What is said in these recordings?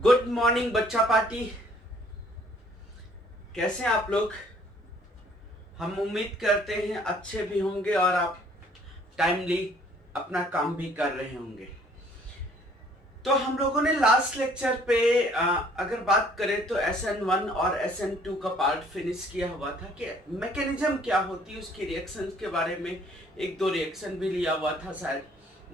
Good morning बच्चा party. कैसे हैं आप लोग? हम उम्मीद करते हैं अच्छे भी होंगे और आप टाइमली अपना काम भी कर रहे होंगे। तो हम लोगों ने लास्ट लेक्चर पे अगर बात करें तो SN1 और SN2 का पार्ट फिनिश किया हुआ था कि मैकेनिज्म क्या होती है, उसकी रिएक्शंस के बारे में एक दो रिएक्शन भी लिया हुआ था शायद,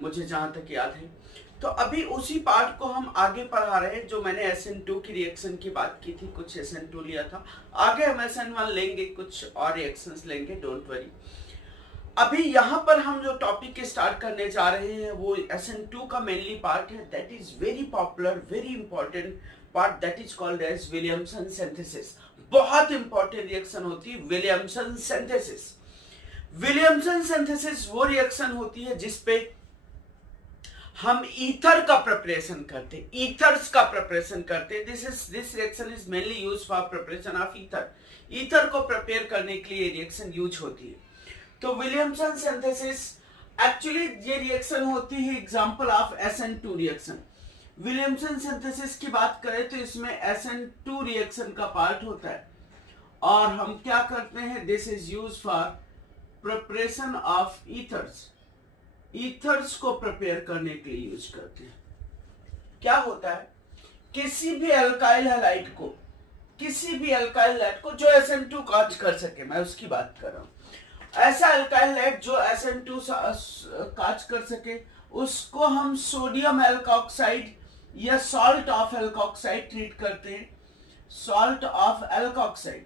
मुझे जहां तक याद है। तो अभी उसी पार्ट को हम आगे पढ़ा रहे हैं। जो मैंने SN2 की रिएक्शन की बात की थी, कुछ SN2 लिया था, आगे हम SN1 लेंगे, कुछ और रिएक्शंस लेंगे, डोंट वरी। अभी यहाँ पर हम जो टॉपिक स्टार्ट करने जा रहे हैं वो SN2 का मेनली पार्ट है। That is very popular, very important part, that is called as Williamson synthesis. बहुत इंपॉर्टेंट रिएक्शन होती है विलियमसन सिंथेसिस। विलियमसन सिंथेसिस वो रिएक्शन होती है जिसपे हम ईथर का प्रिपरेशन करते हैं, ईथर्स का प्रिपरेशन करते हैं। This reaction is mainly use for preparation of ether. Ether को प्रिपेयर करने के लिए रिएक्शन यूज होती है। तो विलियमसन सिंथेसिस एक्चुअली ये रिएक्शन होती है example of SN2 reaction. Williamson synthesis की बात करें तो इसमें SN2 रिएक्शन का पार्ट होता है और हम क्या करते हैं, this is use for preparation of ethers. Ethers को प्रिपेयर करने के लिए यूज करते हैं। क्या होता है, किसी भी अल्काइल हैलाइड को, किसी भी अल्काइल हैलाइड को जो SN2 काज कर सके, मैं उसकी बात कर रहा हूं, ऐसा अल्काइल हैलाइड जो SN2 काज कर सके, उसको हम सोडियम एल्कोक्साइड या सॉल्ट ऑफ एल्कोक्साइड ट्रीट करते हैं। सॉल्ट ऑफ एल्कोक्साइड,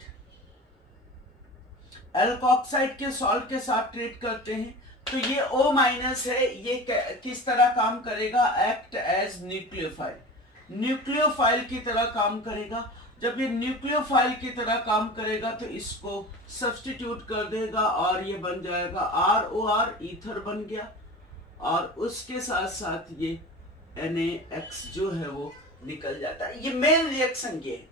एल्कोक्साइड के सॉल्ट के साथ ट्रीट करते हैं। तो ये O- है, ये किस तरह काम करेगा, एक्ट एज न्यूक्लियोफाइल, न्यूक्लियोफाइल की तरह काम करेगा। जब ये न्यूक्लियोफाइल की तरह काम करेगा तो इसको सब्स्टिट्यूट कर देगा और ये बन जाएगा ROR, ईथर बन गया, और उसके साथ साथ ये NaX जो है वो निकल जाता है। ये मेन रिएक्शन ये है।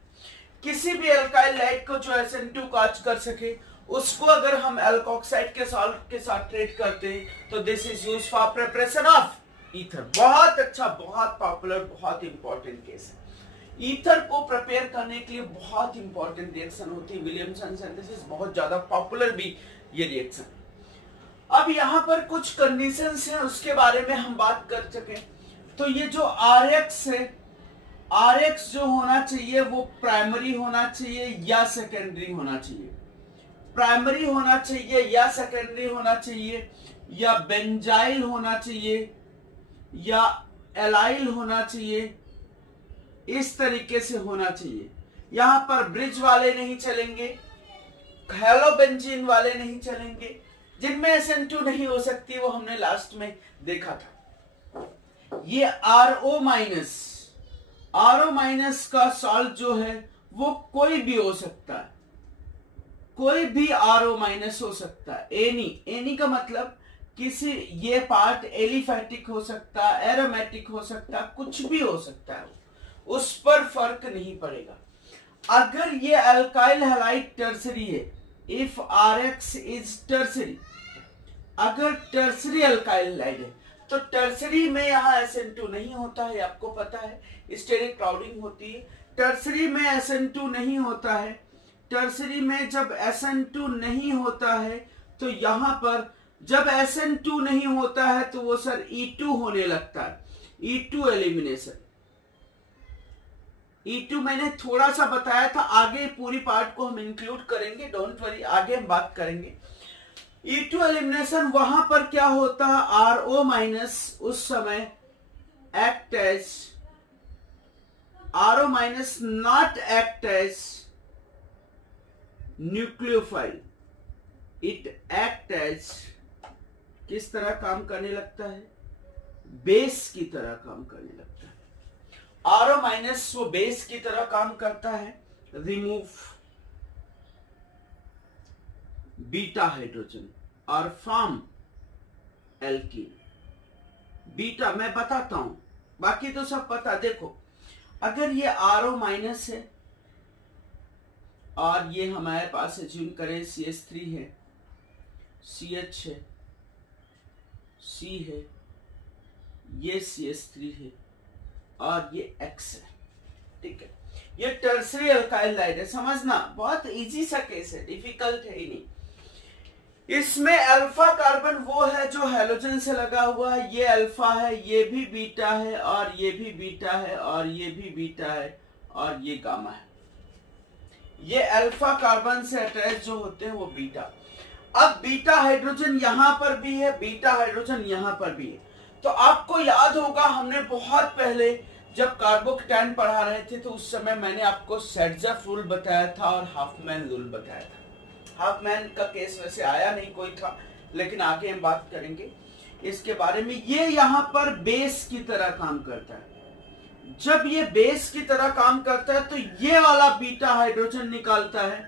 किसी भी अल्काइल हैलाइड को जो SN2 काज कर सके, उसको अगर हम एल्कोक्साइड के सॉल्ट के साथ ट्रीट करते हैं तो this is use for preparation of ether. बहुत अच्छा, बहुत पॉपुलर, बहुत इंपॉर्टेंट केस है। ईथर को प्रिपेयर करने के लिए बहुत इंपॉर्टेंट रिएक्शन होती है विलियमसन सिंथेसिस, बहुत ज्यादा पॉपुलर भी ये रिएक्शन। अब यहाँ पर कुछ कंडीशंस हैं, उसके बारे में हम बात कर सके तो ये जो RX है, RX जो होना चाहिए वो प्राइमरी होना चाहिए या सेकेंडरी होना चाहिए, प्राइमरी होना चाहिए या सेकेंडरी होना चाहिए, या बेंजाइल होना चाहिए या एलाइल होना चाहिए, इस तरीके से होना चाहिए। यहां पर ब्रिज वाले नहीं चलेंगे, हेलोबेंजीन वाले नहीं चलेंगे। जिनमें SN2 नहीं हो सकती वो हमने लास्ट में देखा था। ये RO- का सॉल्ट जो है वो कोई भी हो सकता है, कोई भी RO- हो सकता है। एनी का मतलब किसी, ये पार्ट एलिफैटिक हो सकता है, एरोमेटिक हो सकता है, कुछ भी हो सकता है, उस पर फर्क नहीं पड़ेगा। अगर ये अल्काइल हैलाइड टर्सरी है, इफ RX इज टर्सरी, अगर टर्सरी अल्काइल हैलाइड है तो टर्सरी में यहां SN2 नहीं होता है, आपको पता है, स्टेरिक क्राउडिंग होती है। टर्सरी में SN2 नहीं होता है। टर्सरी में जब SN2 नहीं होता है तो यहां पर जब SN2 नहीं होता है तो वो सर E2 होने लगता है, E2 एलिमिनेशन। E2 मैंने थोड़ा सा बताया था, आगे पूरी पार्ट को हम इंक्लूड करेंगे, डोंट वरी, आगे हम बात करेंगे। E2 एलिमिनेशन, वहां पर क्या होता है, RO- उस समय act as, RO- not act as nucleophile, it act as, किस तरह काम करने लगता है, बेस की तरह काम करने लगता है। RO- वो बेस की तरह काम करता है, रिमूव बीटा हाइड्रोजन और फॉर्म एल्कीन। बीटा मैं बताता हूं, बाकी तो सब पता। देखो, अगर ये RO- है और ये हमारे पास एज्यूम करें CH3 है, CH है, C है, ये CH3 है और ये X है। ठीक है, ये टर्सरी अल्काइल हाइलाइड है, समझना बहुत इजी सा केस है, डिफिकल्ट है ही नहीं। इसमें अल्फा कार्बन वो है जो हैलोजन से लगा हुआ है, ये अल्फा है, ये भी बीटा है, और ये भी बीटा है, और ये भी बीटा है, और ये गामा है। ये अल्फा कार्बन से अटैच जो होते हैं वो बीटा। अब बीटा हाइड्रोजन यहां पर भी है, बीटा हाइड्रोजन यहां पर भी है। तो आपको याद होगा हमने बहुत पहले जब कार्बोकेटायन पढ़ा रहे थे तो उस समय मैंने आपको सेडजफ रूल बताया था और हाफमैन रूल बताया था। हाफमैन का केस वैसे आया नहीं कोई था, लेकिन आगे हम बात करेंगे इसके बारे में। ये यहाँ पर बेस की तरह काम करता है। जब ये बेस की तरह काम करता है तो ये वाला बीटा हाइड्रोजन निकालता है,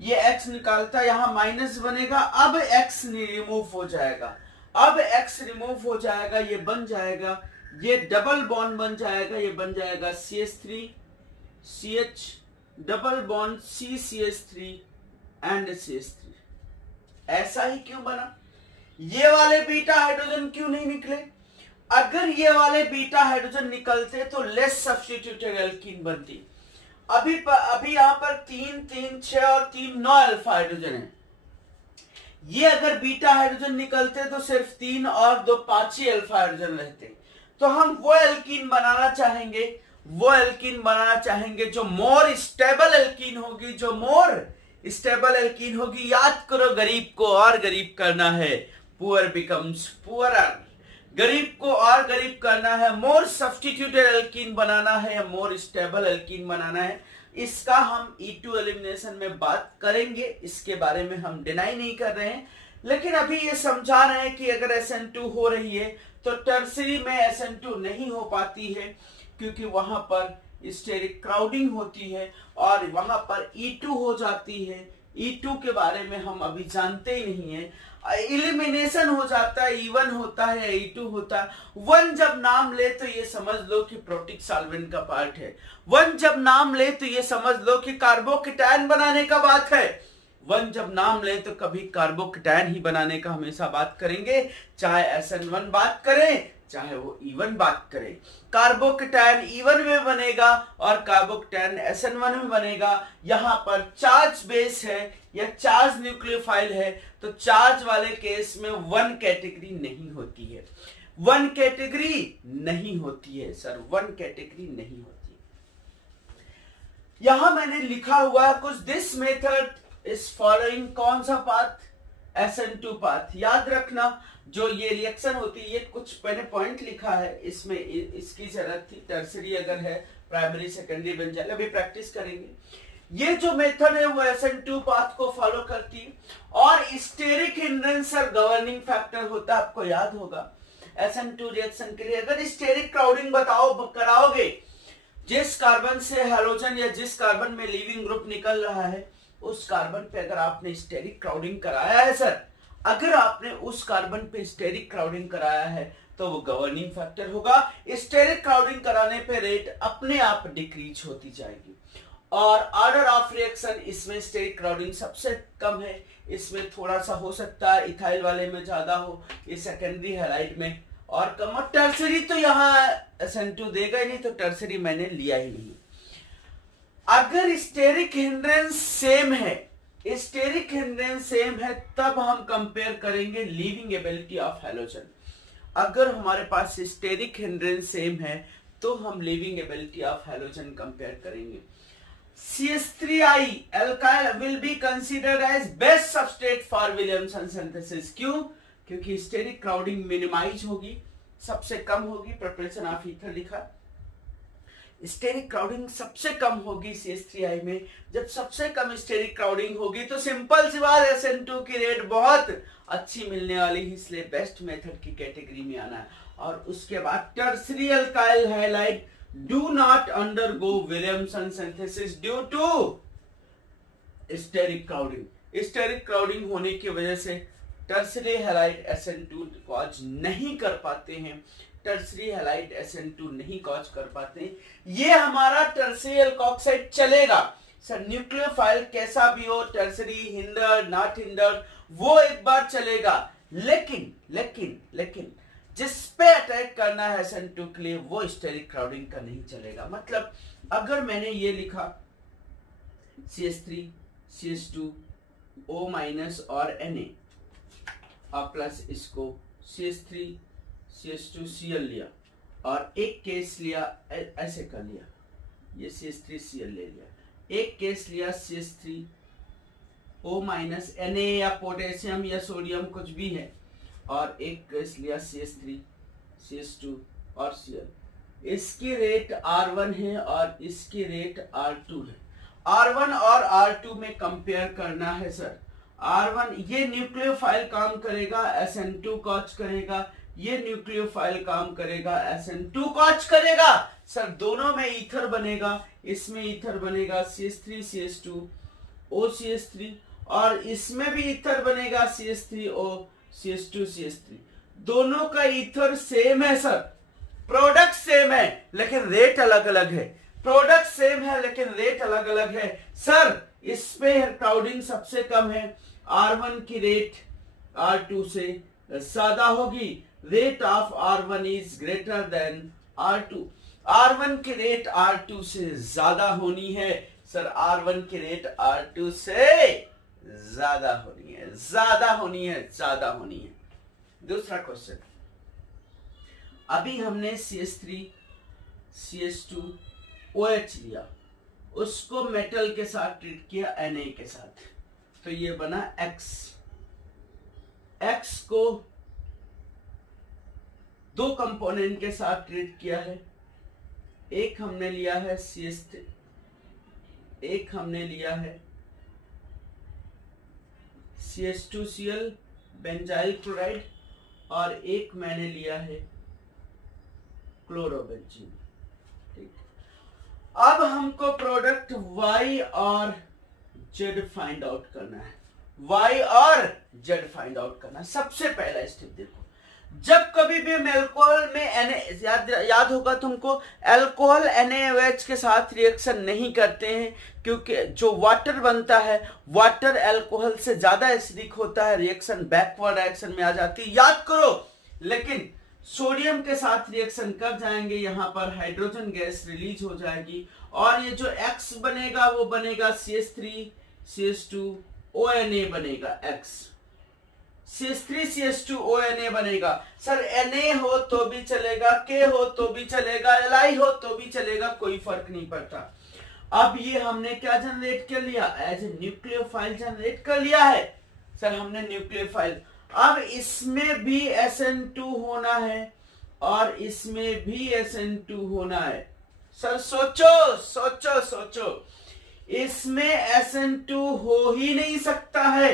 ये X निकालता है, यहां माइनस बनेगा। अब X रिमूव हो जाएगा, अब X रिमूव हो जाएगा, ये बन जाएगा, ये डबल बॉन्ड बन जाएगा, ये बन जाएगा CH3 CH double bond CCH3 and CH3। ऐसा ही क्यों बना? ये वाले बीटा हाइड्रोजन क्यों नहीं निकले? अगर ये वाले बीटा हाइड्रोजन निकलते तो लेस सब्स्टिट्यूटेड एल्कीन बनती। अभी यहां पर 3 3 6 और 3 9 अल्फा हाइड्रोजन है। ये अगर बीटा हाइड्रोजन निकलते तो सिर्फ 3 और 2 5 ही अल्फा हाइड्रोजन रहते। तो हम वो एल्कीन बनाना चाहेंगे, वो एल्कीन बनाना चाहेंगे जो मोर स्टेबल एल्कीन होगी, जो मोर स्टेबल एल्कीन होगी। याद करो, गरीब को और गरीब करना है, पुअर बिकम्स पुअरर। गरीब को और गरीब करना है, मोर सब्स्टिट्यूटेड एल्कीन बनाना है, मोर स्टेबल एल्कीन बनाना है। इसका हम E2 एलिमिनेशन में बात करेंगे, इसके बारे में हम डिनाई नहीं कर रहे हैं, लेकिन अभी ये समझा रहे हैं कि अगर SN2 हो रही है तो टर्सरी में SN2 नहीं हो पाती है, क्योंकि वहां पर स्टेरिक क्राउडिंग होती है और वहां पर E2 हो जाती है। E2 के बारे में हम अभी जानते ही नहीं है। इलिमिनेशन हो जाता है, E1 होता है, E2 होता है। 1 जब नाम ले तो ये समझ लो कि प्रोटिक सॉल्वेंट का पार्ट है। 1 जब नाम ले तो ये समझ लो कि कार्बोकेटायन बनाने का बात है। 1 जब नाम ले तो कभी कार्बोकेटायन ही बनाने का हमेशा बात करेंगे, चाहे SN1 बात करें चाहे वो E1 बात करें। कार्बोकेटायन E1 में बनेगा और कार्बोकेटायन SN1 में बनेगा। यहां पर चार्ज बेस है या चार्ज न्यूक्लियोफाइल है, तो चार्ज वाले केस में 1 कैटेगरी नहीं होती है। 1 कैटेगरी नहीं होती है सर, 1 कैटेगरी नहीं होती। यहां मैंने लिखा हुआ है कुछ, दिस मेथड इज फॉलोइंग कौन सा पाथ? SN2 path. याद रखना जो ये रिएक्शन होती है, ये कुछ मैंने पॉइंट लिखा है, इसमें इसकी जरूरत थी। टर्सरी अगर है, प्राइमरी सेकेंडरी बन जाए, अभी प्रैक्टिस करेंगे। ये जो मेथड है वो SN2 पाथ को फॉलो करती है और स्टेरिक हिंड्रेंस और गवर्निंग फैक्टर होता है, आपको याद होगा। SN2 रिएक्शन के लिए अगर स्टेरिक क्राउडिंग कराओगे, जिस कार्बन से हैलोजन या जिस कार्बन में लीविंग ग्रुप निकल रहा है उस कार्बन पे अगर आपने स्टेरिक क्राउडिंग कराया है सर, अगर आपने उस कार्बन पे स्टेरिक क्राउडिंग कराया है तो वो गवर्निंग फैक्टर होगा। स्टेरिक क्राउडिंग कराने पे रेट अपने आप डिक्रीज होती जाएगी। और ऑर्डर ऑफ रिएक्शन, इसमें स्टेरिक क्राउडिंग सबसे कम है, इसमें थोड़ा सा हो सकता है, इथाइल वाले में ज्यादा हो, ये सेकेंडरी हैलाइड में और कम। और टर्सरी तो यहाँ SN2 देगा ही नहीं, तो टर्सरी मैंने लिया ही नहीं। अगर स्टेरिक हिंड्रेंस सेम है, स्टेरिक हिंड्रेंस सेम है, तब हम कंपेयर करेंगे लीविंग एबिलिटी ऑफ हैलोजन। अगर हमारे पास स्टेरिक हिंड्रेंस सेम है तो हम leaving ability of halogen compare करेंगे। CH3I alkyl will be considered as best substrate for Williamson synthesis। क्यों? क्योंकि स्टेरिक क्राउडिंग मिनिमाइज होगी, सबसे कम होगी। प्रिपरेशन ऑफ ईथर लिखा, स्टेरिक क्राउडिंग सबसे कम होगी CH3I में। जब सबसे कम स्टेरिक क्राउडिंग होगी तो सिंपल सी बात, SN2 की रेट बहुत अच्छी मिलने वाली है, इसलिए बेस्ट मेथड की कैटेगरी में आना है। और उसके बाद tertiary alkyl halide do not undergo Williamson synthesis due to steric crowding. Steric crowding होने की वजह से टर्सरी हैलाइड SN2 कॉज नहीं कर पाते हैं, टर्सरी हैलाइड SN2 नहीं कॉज कर पाते। ये हमारा टर्सरी एल्कोक्साइड चलेगा सर, न्यूक्लियोफाइल कैसा भी हो, टर्सरी हिंडर नॉट हिंडर, वो एक बार चलेगा। लेकिन लेकिन लेकिन जिस पे अटैक कर करना है SN2 के लिए, वो स्टेरिक क्राउडिंग का नहीं चलेगा। मतलब अगर मैंने ये लिखा CH3 CH2 O माइनस और Na और प्लस इसको CH3 CH2 Cl लिया और एक केस लिया ऐसे कर लिया, ये CH3 Cl ले लिया, एक केस लिया CH3 O माइनस Na या पोटेशियम या सोडियम कुछ भी है, और एक केस लिया CH3 CH2 और Cl। इसकी रेट R1 है और इसकी रेट R2 है। R1 और R2 में कंपेयर करना है सर। R1 ये न्यूक्लियोफाइल काम करेगा, SN2 कॉच करेगा, ये न्यूक्लियोफाइल काम करेगा, SN2 कॉच करेगा सर। दोनों में ईथर बनेगा, इसमें ईथर बनेगा CH3 CH2 OCH3 और इसमें भी ईथर बनेगा CH3O CH2 CH3। दोनों का ईथर सेम है सर, प्रोडक्ट सेम है लेकिन रेट अलग अलग है। प्रोडक्ट सेम है लेकिन रेट अलग अलग है सर। इसमें क्राउडिंग सबसे कम है, R1 की रेट R2 से ज्यादा होगी। Rate of R1 is greater than R2। R1 की रेट R2 से ज्यादा होनी है सर, R1 की रेट R2 से ज्यादा होनी है, ज्यादा होनी है, ज्यादा होनी है। दूसरा क्वेश्चन, अभी हमने CH3 CH2 OH लिया, उसको मेटल के साथ ट्रीट किया Na के साथ, तो ये बना X। X को दो कंपोनेंट के साथ ट्रीट किया है, एक हमने लिया है CH3, एक हमने लिया है CH2Cl बेंजाइल क्लोराइड और एक मैंने लिया है क्लोरोबेंजीन। ठीक, अब हमको प्रोडक्ट Y और Z फाइंड आउट करना है। Y और Z फाइंड आउट करना। सबसे पहला स्टेप देखो, जब कभी भी हम अल्कोहल में याद होगा तुमको, अल्कोहल NaOH के साथ रिएक्शन नहीं करते हैं क्योंकि जो वाटर बनता है, वाटर अल्कोहल से ज्यादा एसिडिक होता है, रिएक्शन बैकवर्ड रिएक्शन में आ जाती है, याद करो। लेकिन सोडियम के साथ रिएक्शन कर जाएंगे, यहां पर हाइड्रोजन गैस रिलीज हो जाएगी और ये जो X बनेगा वो बनेगा CH3 CH2 ONA बनेगा X। CH3 CH2 ONA बनेगा सर। Na हो तो भी चलेगा, K हो तो भी चलेगा, Li हो तो भी चलेगा, कोई फर्क नहीं पड़ता। अब ये हमने क्या जनरेट कर लिया, एज ए न्यूक्लियोफाइल जनरेट कर लिया है सर हमने न्यूक्लियोफाइल। अब इसमें भी SN2 होना है और इसमें भी SN2 होना है सर। सोचो सोचो सोचो, इसमें SN2 हो ही नहीं सकता है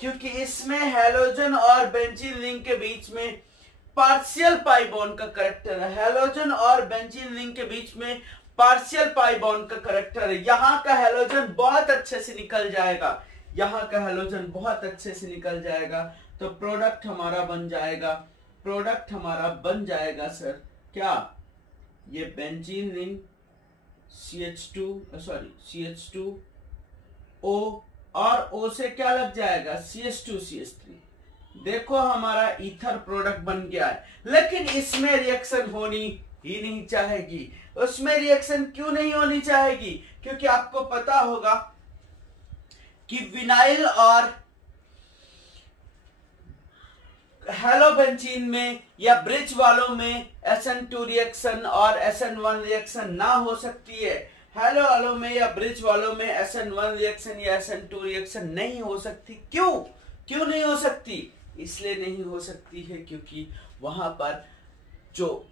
क्योंकि इसमें हैलोजन और बेंजीन रिंग के बीच में पार्शियल पाई बॉन्ड का करैक्टर है। हैलोजन और बेंजीन रिंग के बीच में पार्शियल पाई बॉन्ड का करैक्टर है। यहां का हैलोजन बहुत अच्छे से निकल जाएगा, यहां का हैलोजन बहुत अच्छे से निकल जाएगा, तो प्रोडक्ट हमारा बन जाएगा, प्रोडक्ट हमारा बन जाएगा सर क्या, ये बेंजीन रिंग CH2 O और O से क्या लग जाएगा CH2 CH3। देखो हमारा ईथर प्रोडक्ट बन गया है, लेकिन इसमें रिएक्शन होनी ही नहीं चाहेगी। उसमें रिएक्शन क्यों नहीं होनी चाहेगी, क्योंकि आपको पता होगा कि विनाइल और हेलोबेंजीन में या ब्रिज वालों में SN2 रिएक्शन और SN1 रिएक्शन ना हो सकती है। हेलो वालों में या ब्रिज वालों में SN1 रिएक्शन या SN2 रिएक्शन नहीं हो सकती। क्यों नहीं हो सकती? इसलिए नहीं हो सकती है क्योंकि वहां पर जो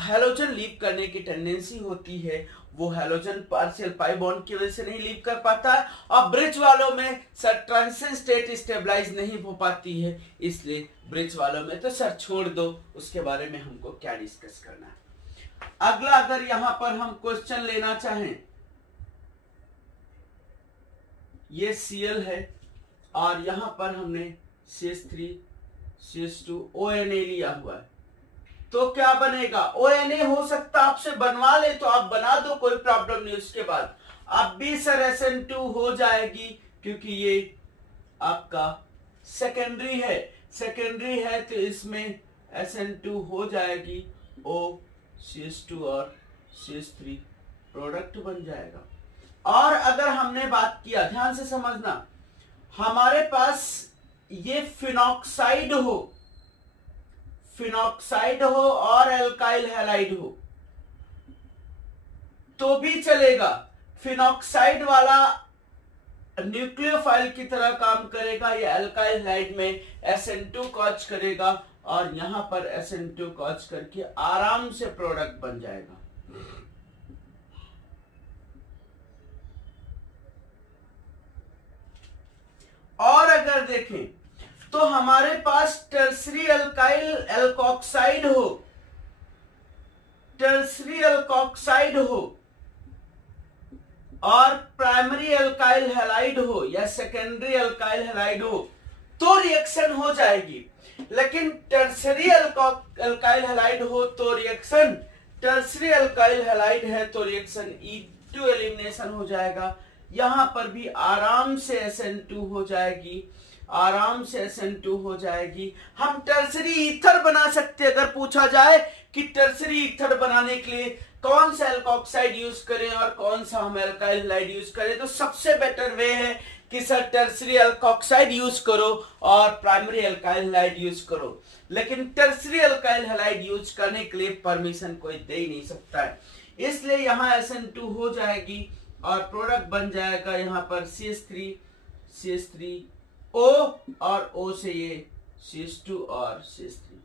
हैलोजन लीव करने की टेंडेंसी होती है वो हैलोजन पार्शियल पाई बॉन्ड की वजह से नहीं लीव कर पाता है, और ब्रिज वालों में सर ट्रांजिशन स्टेट स्टेबलाइज नहीं हो पाती है, इसलिए ब्रिज वालों में तो सर छोड़ दो, उसके बारे में हमको क्या डिस्कस करना है। अगला अगर यहां पर हम क्वेश्चन लेना चाहें, ये Cl है और यहां पर हमने CH3 CH2 ONA लिया हुआ है, तो क्या बनेगा? ONA हो सकता आपसे बनवा ले तो आप बना दो, कोई प्रॉब्लम नहीं। उसके बाद अब भी सर SN2 हो जाएगी क्योंकि ये आपका सेकेंडरी है तो इसमें SN2 हो जाएगी, OCH2 और CH3 प्रोडक्ट बन जाएगा। और अगर हमने बात किया, ध्यान से समझना, हमारे पास ये फिनॉक्साइड हो और एल्काइल हैलाइड हो तो भी चलेगा। फिनॉक्साइड वाला न्यूक्लियोफाइल की तरह काम करेगा, या एल्काइल हैलाइड में SN2 कॉज करेगा और यहां पर SN2 कॉज करके आराम से प्रोडक्ट बन जाएगा। और अगर देखें तो हमारे पास टर्सरी एल्काइल एल्कोक्साइड हो और प्राइमरी एल्काइल हैलाइड हो या सेकेंडरी एल्काइल हैलाइड हो तो रिएक्शन हो जाएगी। लेकिन टर्सरी एल्काइल हैलाइड हो तो रिएक्शन, टर्सरी एल्काइल हैलाइड है तो रिएक्शन E2 एलिमिनेशन हो जाएगा। यहां पर भी आराम से SN2 हो जाएगी, आराम से SN2 हो जाएगी। हम टर्सरी ईथर बना सकते हैं। अगर पूछा जाए कि टर्सरी ईथर बनाने के लिए कौन सा एल्कोक्साइड यूज करें और कौन सा हम एल्काइल हैलाइड यूज करें, तो सबसे बेटर वे है कि सर टर्सरी एल्कोक्साइड यूज करो और प्राइमरी एल्काइल हैलाइड यूज करो। लेकिन टर्सरी एल्काइल हैलाइड यूज करने के लिए परमिशन कोई दे ही नहीं सकता है, इसलिए यहां SN2 हो जाएगी और प्रोडक्ट बन जाएगा यहां पर CH3O और O से ये CH2 और CH3।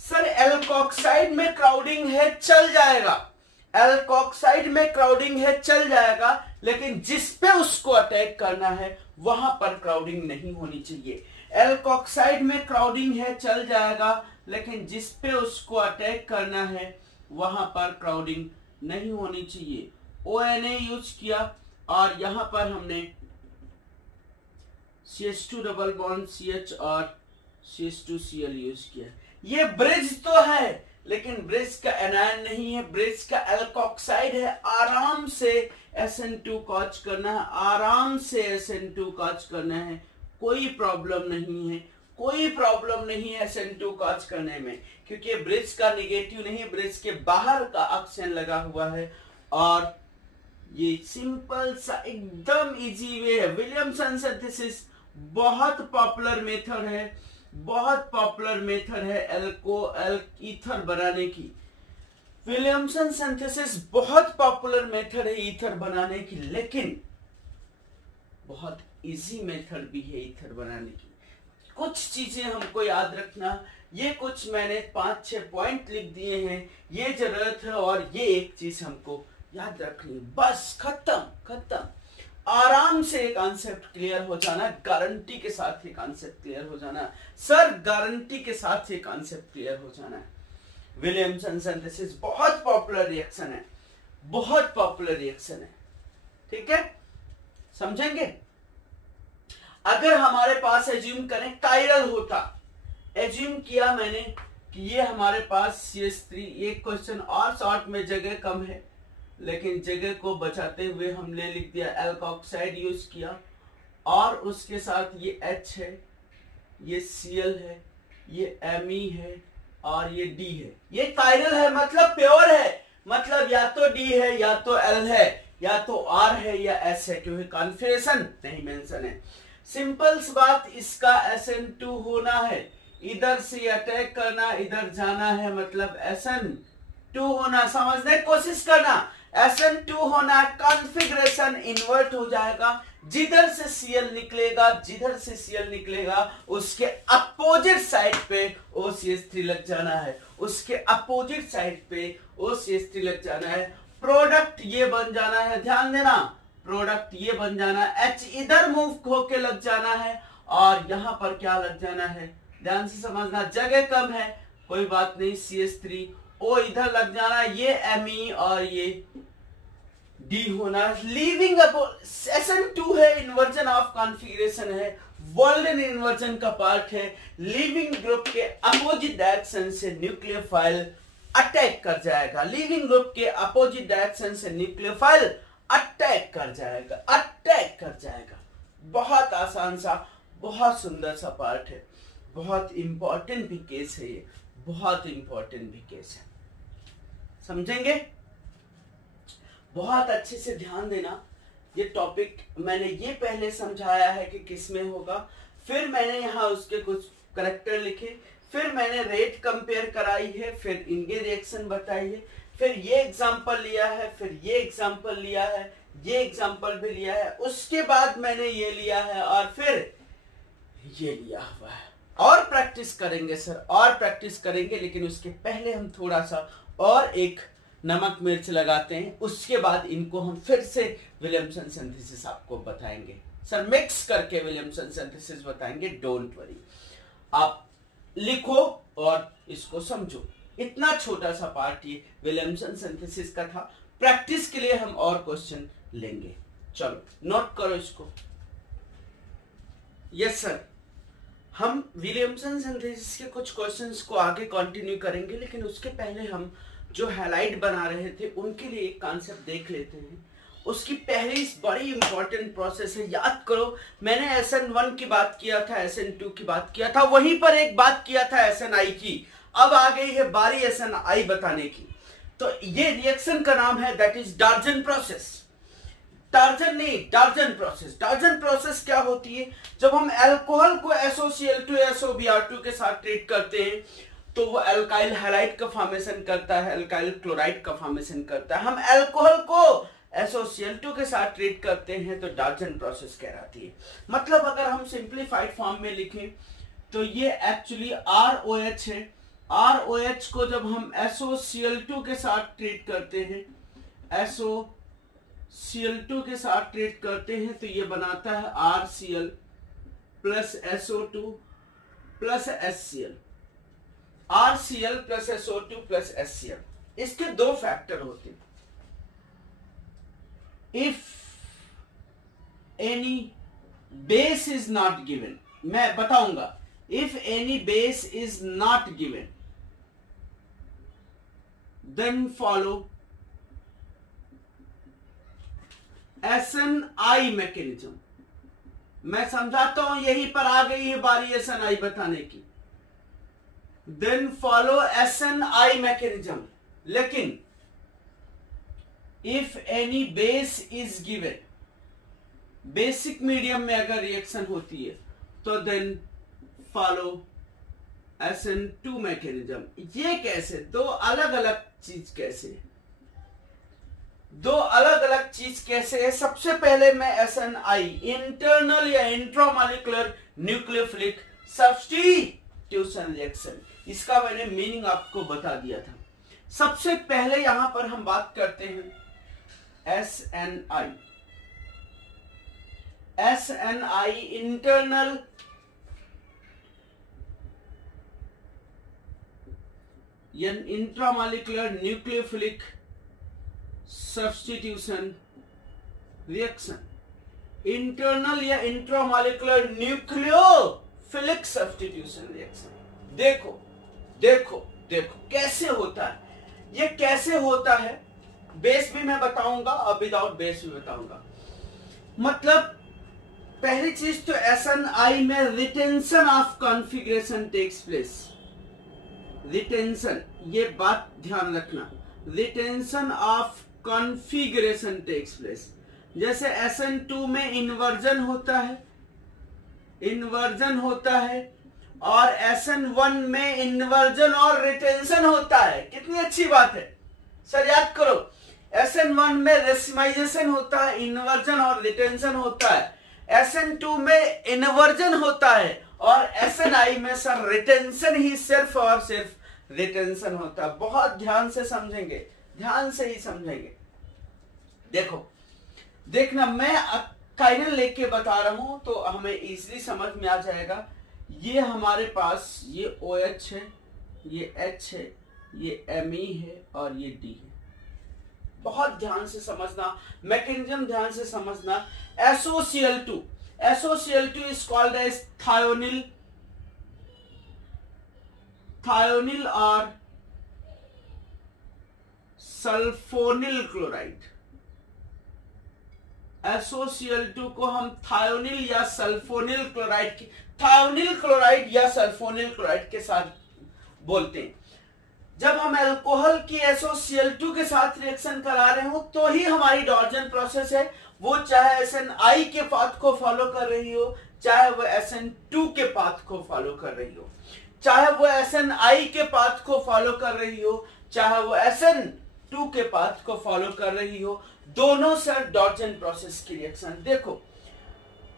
सर एल्कोक्साइड में क्राउडिंग है, चल जाएगा, एल्कोक्साइड में क्राउडिंग है, चल जाएगा, लेकिन जिस पे उसको अटैक करना है वहां पर क्राउडिंग नहीं होनी चाहिए। एल्कोक्साइड में क्राउडिंग है, चल जाएगा, लेकिन जिस पे उसको अटैक करना है वहां पर क्राउडिंग नहीं होनी चाहिए। ONA यूज किया और यहां पर हमने CH2 डबल बॉन्ड CH और CH2Cl यूज किया। ये ब्रिज तो है लेकिन ब्रिज का एनायन नहीं है, ब्रिज का एल्कोक्साइड है। आराम से SN2 कॉज करना है, आराम से SN2 कॉज करना है, कोई प्रॉब्लम नहीं है, कोई प्रॉब्लम नहीं है SN2 कॉज करने में, क्योंकि ब्रिज का निगेटिव नहीं, ब्रिज के बाहर का ऑक्सीजन लगा हुआ है। और ये सिंपल सा एकदम इजी वे है। विलियमसन सिंथेसिस बहुत पॉपुलर मेथड है, बहुत पॉपुलर मेथड है ईथर बनाने की। विलियमसन सिंथेसिस बहुत पॉपुलर मेथड है ईथर बनाने की, लेकिन बहुत इजी मेथड भी है ईथर बनाने की। कुछ चीजें हमको याद रखना, ये कुछ मैंने 5-6 पॉइंट लिख दिए हैं, ये जरूरत है और ये एक चीज हमको याद रखनी, बस खत्म। आराम से एक कॉन्सेप्ट क्लियर हो जाना, गारंटी के साथ ये कॉन्सेप्ट क्लियर हो जाना सर, गारंटी के साथ ये कॉन्सेप्ट क्लियर हो जाना है। विलियमसन सिंथेसिस बहुत पॉपुलर रिएक्शन है, बहुत पॉपुलर रिएक्शन है, ठीक है, समझेंगे। अगर हमारे पास एज्यूम करें कायरल होता, एज्यूम किया मैंने कि ये हमारे पास CH3, एक क्वेश्चन और शॉर्ट में जगह कम है लेकिन जगह को बचाते हुए हमने लिख दिया एल्कोक्साइड यूज किया और उसके साथ ये H है, ये Cl है, ये Me है और ये D है। ये कायरल है मतलब प्योर है, मतलब या तो D है या तो L है या तो R है या S है, क्योंकि कॉन्फिगरेशन नहीं मेंशन है। सिंपल सी बात, इसका SN2 होना है, इधर से अटैक करना, इधर जाना है, मतलब SN2 होना, समझने की कोशिश करना। SN2 होना, कॉन्फ़िगरेशन इन्वर्ट हो जाएगा, जिधर से Cl निकलेगा उसके अपोजिट साइड पे OCH3 लग जाना है, उसके अपोजिट साइड पे OCH3 लग जाना है, प्रोडक्ट ये बन जाना है, ध्यान देना, प्रोडक्ट ये बन जाना है, H इधर मूव होके लग जाना है और यहां पर क्या लग जाना है, ध्यान से समझना, जगह कम है कोई बात नहीं, CH3 O इधर लग जाना, ये Me और ये D होना, लीविंग SN2 है, इन्वर्जन ऑफ कॉन्फ़िगरेशन है, वर्ल्डन इन्वर्जन का पार्ट है, लीविंग ग्रुप के अपोजिट डायरेक्शन से न्यूक्लियोफाइल अटैक कर जाएगा, लीविंग ग्रुप के अपोजिट डायरेक्शन से न्यूक्लियोफाइल अटैक कर जाएगा, बहुत आसान सा, बहुत सुंदर सा पार्ट है। बहुत इंपॉर्टेंट भी केस है ये, बहुत इंपॉर्टेंट भी केस है, समझेंगे? बहुत अच्छे से ध्यान देना। ये टॉपिक मैंने ये पहले समझाया है कि किस में होगा, फिर मैंने यहाँ उसके कुछ करैक्टर लिखे, फिर मैंने रेट कंपेयर कराई है, फिर इनके रिएक्शन बताई है, फिर ये एग्जांपल लिया है, फिर ये एग्जांपल लिया है, ये एग्जांपल भी लिया है, उसके बाद मैंने ये लिया है और फिर ये लिया हुआ है। और प्रैक्टिस करेंगे सर, और प्रैक्टिस करेंगे, लेकिन उसके पहले हम थोड़ा सा और एक नमक मिर्च लगाते हैं, उसके बाद इनको हम फिर से विलियमसन सिंथेसिस आपको बताएंगे सर, मिक्स करके विलियमसन सिंथेसिस बताएंगे। डोंट वरी, आप लिखो और इसको समझो। इतना छोटा सा पार्ट ये विलियमसन सिंथेसिस का था। प्रैक्टिस के लिए हम और क्वेश्चन लेंगे। चलो नोट करो इसको। यस सर, हम विलियमसन सिंथेसिस के कुछ क्वेश्चंस को आगे कंटिन्यू करेंगे, लेकिन उसके पहले हम जो हाइलाइट बना रहे थे उनके लिए एक कॉन्सेप्ट देख लेते हैं। उसकी पहली बड़ी इंपॉर्टेंट प्रोसेस है, याद करो मैंने SN1 की बात किया था, SN2 की बात किया था, वहीं पर एक बात किया था SNI की। अब आ गई है बारी SNI बताने की। तो ये रिएक्शन का नाम है दैट इज डार्जन प्रोसेस। डार्जन नहीं, डार्जन प्रोसेस। डार्जन प्रोसेस क्या होती है? जब हम अल्कोहल को SOCl2 SOBr2 के साथ ट्रीट करते हैं तो वो अल्काइल हैलाइड का फॉर्मेशन करता है, अल्काइल क्लोराइड का फॉर्मेशन करता है। हम अल्कोहल को SOCl2 के साथ ट्रीट करते हैं तो डार्जन प्रोसेस कहलाती है। मतलब अगर हम सिंप्लीफाइड फॉर्म में लिखें तो ये एक्चुअली ROH है। ROH को जब हम SOCl2 के साथ ट्रीट करते हैं, SOCl2 के साथ ट्रीट करते हैं तो ये बनाता है RCl plus SO2 plus HCl। RCl plus SO2 plus HCl। इसके दो फैक्टर होते हैं। If any base is not given, मैं बताऊंगा, if any base is not given then follow SNI mechanism. मैं समझाता हूं, यहीं पर आ गई है बारी SNI बताने की। Then follow SNI mechanism. लेकिन if any base is given, basic medium में अगर रिएक्शन होती है तो देन फॉलो SN2 मैकेनिज्म। ये कैसे? दो अलग अलग चीज कैसे? दो अलग अलग चीज कैसे है? सबसे पहले मैं SNI, इंटरनल या इंट्रामॉलिक्यूलर न्यूक्लियोफिलिक सब्स्टिट्यूशन रिएक्शन, इसका मैंने मीनिंग आपको बता दिया था। सबसे पहले यहां पर हम बात करते हैं SNI। SNI इंटरनल या intramolecular nucleophilic substitution reaction. Internal या इंट्रामॉलिक्यूलर न्यूक्लियोफिलिक सब्स्टिट्यूशन रिएक्शन। देखो देखो देखो कैसे होता है, ये कैसे होता है। बेस भी मैं बताऊंगा और विदाउट बेस भी बताऊंगा। मतलब पहली चीज तो SNI में retention of configuration takes place. Retention, ये बात ध्यान रखना, retention of configuration takes place. जैसे SN2 में इन्वर्जन होता है, इन्वर्जन होता है, और SN1 में इन्वर्जन और रिटेंशन होता है। कितनी अच्छी बात है सर, याद करो। SN1 में रेसिमाइजेशन होता है, इन्वर्जन और रिटेंशन होता है। SN2 में इन्वर्जन होता है और SNI में सर रिटेंशन ही सिर्फ और सिर्फ रिटेंशन होता है। बहुत ध्यान से समझेंगे, ध्यान से ही समझेंगे। देखो देखना, मैं काइनल लेके बता रहा हूं तो हमें इजीली समझ में आ जाएगा। ये हमारे पास ये OH है, ये H है, ये Me है और ये D है। बहुत ध्यान से समझना, मैकेनिज्म ध्यान से समझना। SOCl2, SOCl2 is called as thionyl, thionyl or sulphonyl chloride. SOCl2 को हम थायोनिल या सल्फोनिल क्लोराइड की, थायोनिल क्लोराइड या सल्फोनिल क्लोराइड के साथ बोलते हैं। जब हम अल्कोहल की SOCl2 के साथ रिएक्शन करा रहे हो तो ही हमारी डॉल्टन प्रोसेस है, वो चाहे SNI के पाथ को फॉलो कर रही हो, चाहे वो SN2 के पाथ को फॉलो कर रही हो, चाहे वो SNI के पाथ को फॉलो कर रही हो, चाहे वो SN2 के पाथ को फॉलो कर रही हो, दोनों सर डॉल्टन प्रोसेस की रिएक्शन। देखो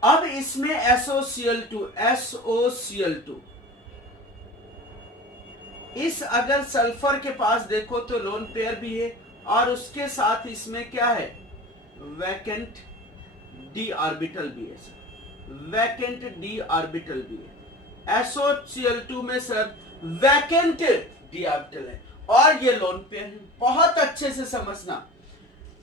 अब इसमें SOCl2 इस अगर सल्फर के पास देखो तो लोन पेयर भी है और उसके साथ इसमें क्या है, वैकेंट d ऑर्बिटल भी है सर, वैकेंट d ऑर्बिटल भी है। SOCl2 में सर वैकेंट d ऑर्बिटल है और ये लोन पेयर है। बहुत अच्छे से समझना,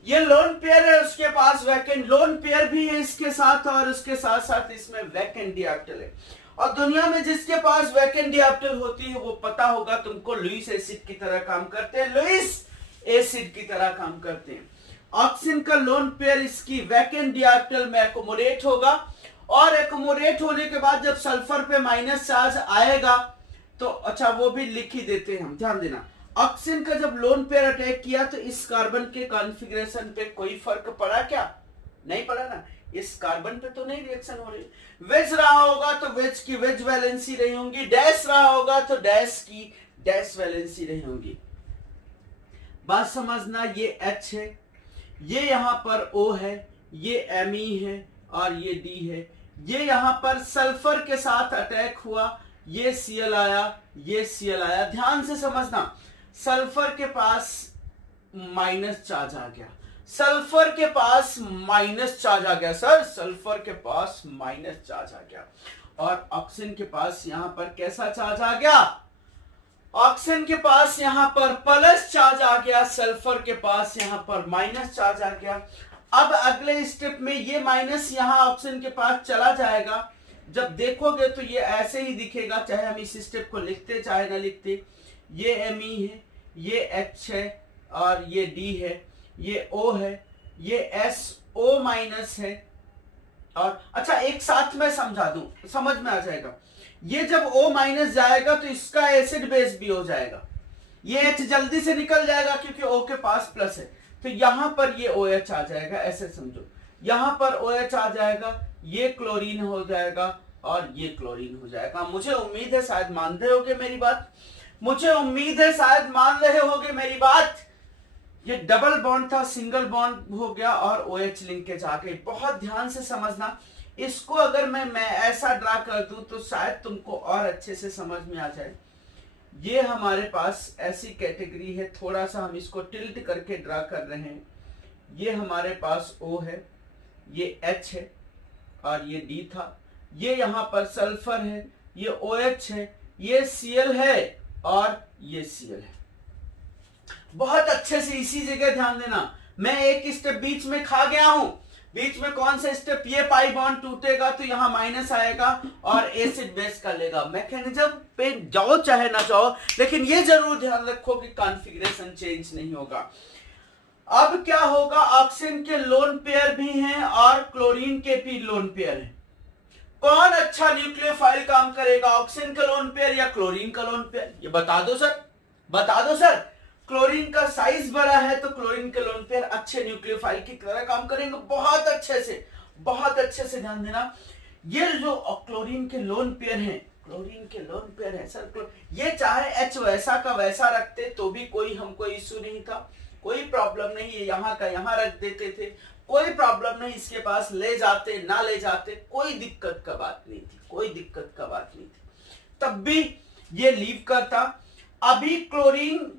ये लोन पेयर है, उसके पास वैकेंट लोन पेयर भी है इसके साथ और उसके साथ साथ इसमें वैकेंट d ऑर्बिटल है। और दुनिया में जिसके पास वैकेंट d ऑर्बिटल होती है वो पता होगा तुमको, लुईस एसिड की तरह काम करते हैं, लुईस एसिड की तरह काम करते हैं। ऑक्सीजन का लोन पेयर इसकी वैकेंट d ऑर्बिटल में एकोमोडेट होगा और एकोमोडेट होने के बाद जब सल्फर पे माइनस चार्ज आएगा तो अच्छा वो भी लिख ही देते हैं हम, ध्यान देना। ऑक्सीजन का जब लोन पेयर अटैक किया तो इस कार्बन के कॉन्फ़िगरेशन पे कोई फर्क पड़ा क्या? नहीं पड़ा ना, इस कार्बन पे तो नहीं रिएक्शन हो रही। वेज रहा होगा तो वेज की वेज वैलेंसी रही होंगी, डैश रहा होगा तो डैश की डैश वैलेंसी रही होंगी। बात समझना, ये H है, ये यहां पर O है, ये Me है और ये D है। ये यहां पर सल्फर के साथ अटैक हुआ, ये Cl आया, ये Cl आया। ध्यान से समझना, सल्फर के पास माइनस चार्ज आ गया, सल्फर के पास माइनस चार्ज आ गया सर, सल्फर के पास माइनस चार्ज आ गया और ऑक्सीजन के पास यहां पर कैसा चार्ज आ गया? ऑक्सीजन के पास यहां पर प्लस चार्ज आ गया, सल्फर के पास यहां पर माइनस चार्ज आ गया। अब अगले स्टेप में ये माइनस यहां ऑक्सीजन के पास चला जाएगा। जब देखोगे तो ये ऐसे ही दिखेगा, चाहे हम इस स्टेप को लिखते चाहे ना लिखते। ये Me है, ये H है और ये D है, ये O है, ये SO माइनस है। और अच्छा एक साथ में समझा दूं, समझ में आ जाएगा। ये जब O माइनस जाएगा तो इसका एसिड बेस भी हो जाएगा, ये H जल्दी से निकल जाएगा क्योंकि O के पास प्लस है, तो यहां पर ये OH आ जाएगा, ऐसे समझो। यहां पर OH आ जाएगा, ये क्लोरीन हो जाएगा और ये क्लोरीन हो जाएगा। मुझे उम्मीद है शायद मान रहे होगे मेरी बात, मुझे उम्मीद है शायद मान रहे होगे मेरी बात। ये डबल बॉन्ड था, सिंगल बॉन्ड हो गया और OH लिंकेज आ गई। बहुत ध्यान से समझना, इसको अगर मैं ऐसा ड्रा कर दूं तो शायद तुमको और अच्छे से समझ में आ जाए। ये हमारे पास ऐसी कैटेगरी है, थोड़ा सा हम इसको टिल्ट करके ड्रा कर रहे हैं। ये हमारे पास O है, ये H है और ये D था, ये यहां पर सल्फर है, ये OH है, ये Cl है और ये Cl है। बहुत अच्छे से इसी जगह ध्यान देना, मैं एक स्टेप बीच में खा गया हूं। बीच में कौन सा स्टेप? ये पाई बॉन्ड टूटेगा तो यहां माइनस आएगा और एसिड बेस कर लेगा। मैकेनिज्म पे जाओ चाहे ना जाओ, लेकिन ये जरूर ध्यान रखो कि कॉन्फ़िगरेशन चेंज नहीं होगा। अब क्या होगा, ऑक्सीजन के लोन पेयर भी हैं और क्लोरीन के भी लोन पेयर हैं। कौन अच्छा न्यूक्लियोफाइल काम करेगा, ऑक्सीजन का लोन पेयर या क्लोरीन का लोन पेयर? ये बता दो सर, बता दो सर। क्लोरीन का साइज बड़ा है तो क्लोरीन के लोन पेयर अच्छे न्यूक्लियोफाइल की तरह काम करेंगे। बहुत अच्छे से ध्यान देना। ये जो क्लोरीन के लोन पेयर हैं, क्लोरीन के लोन पेयर है सर, ये चाहे H वैसा का वैसा रखते तो भी कोई हमको इश्यू नहीं था, कोई प्रॉब्लम नहीं। ये यहाँ का यहाँ रख देते थे, कोई प्रॉब्लम नहीं। इसके पास ले जाते ना ले जाते, कोई दिक्कत का बात नहीं थी, कोई दिक्कत का बात नहीं थी, तब भी ये लीव करता। अभी क्लोरीन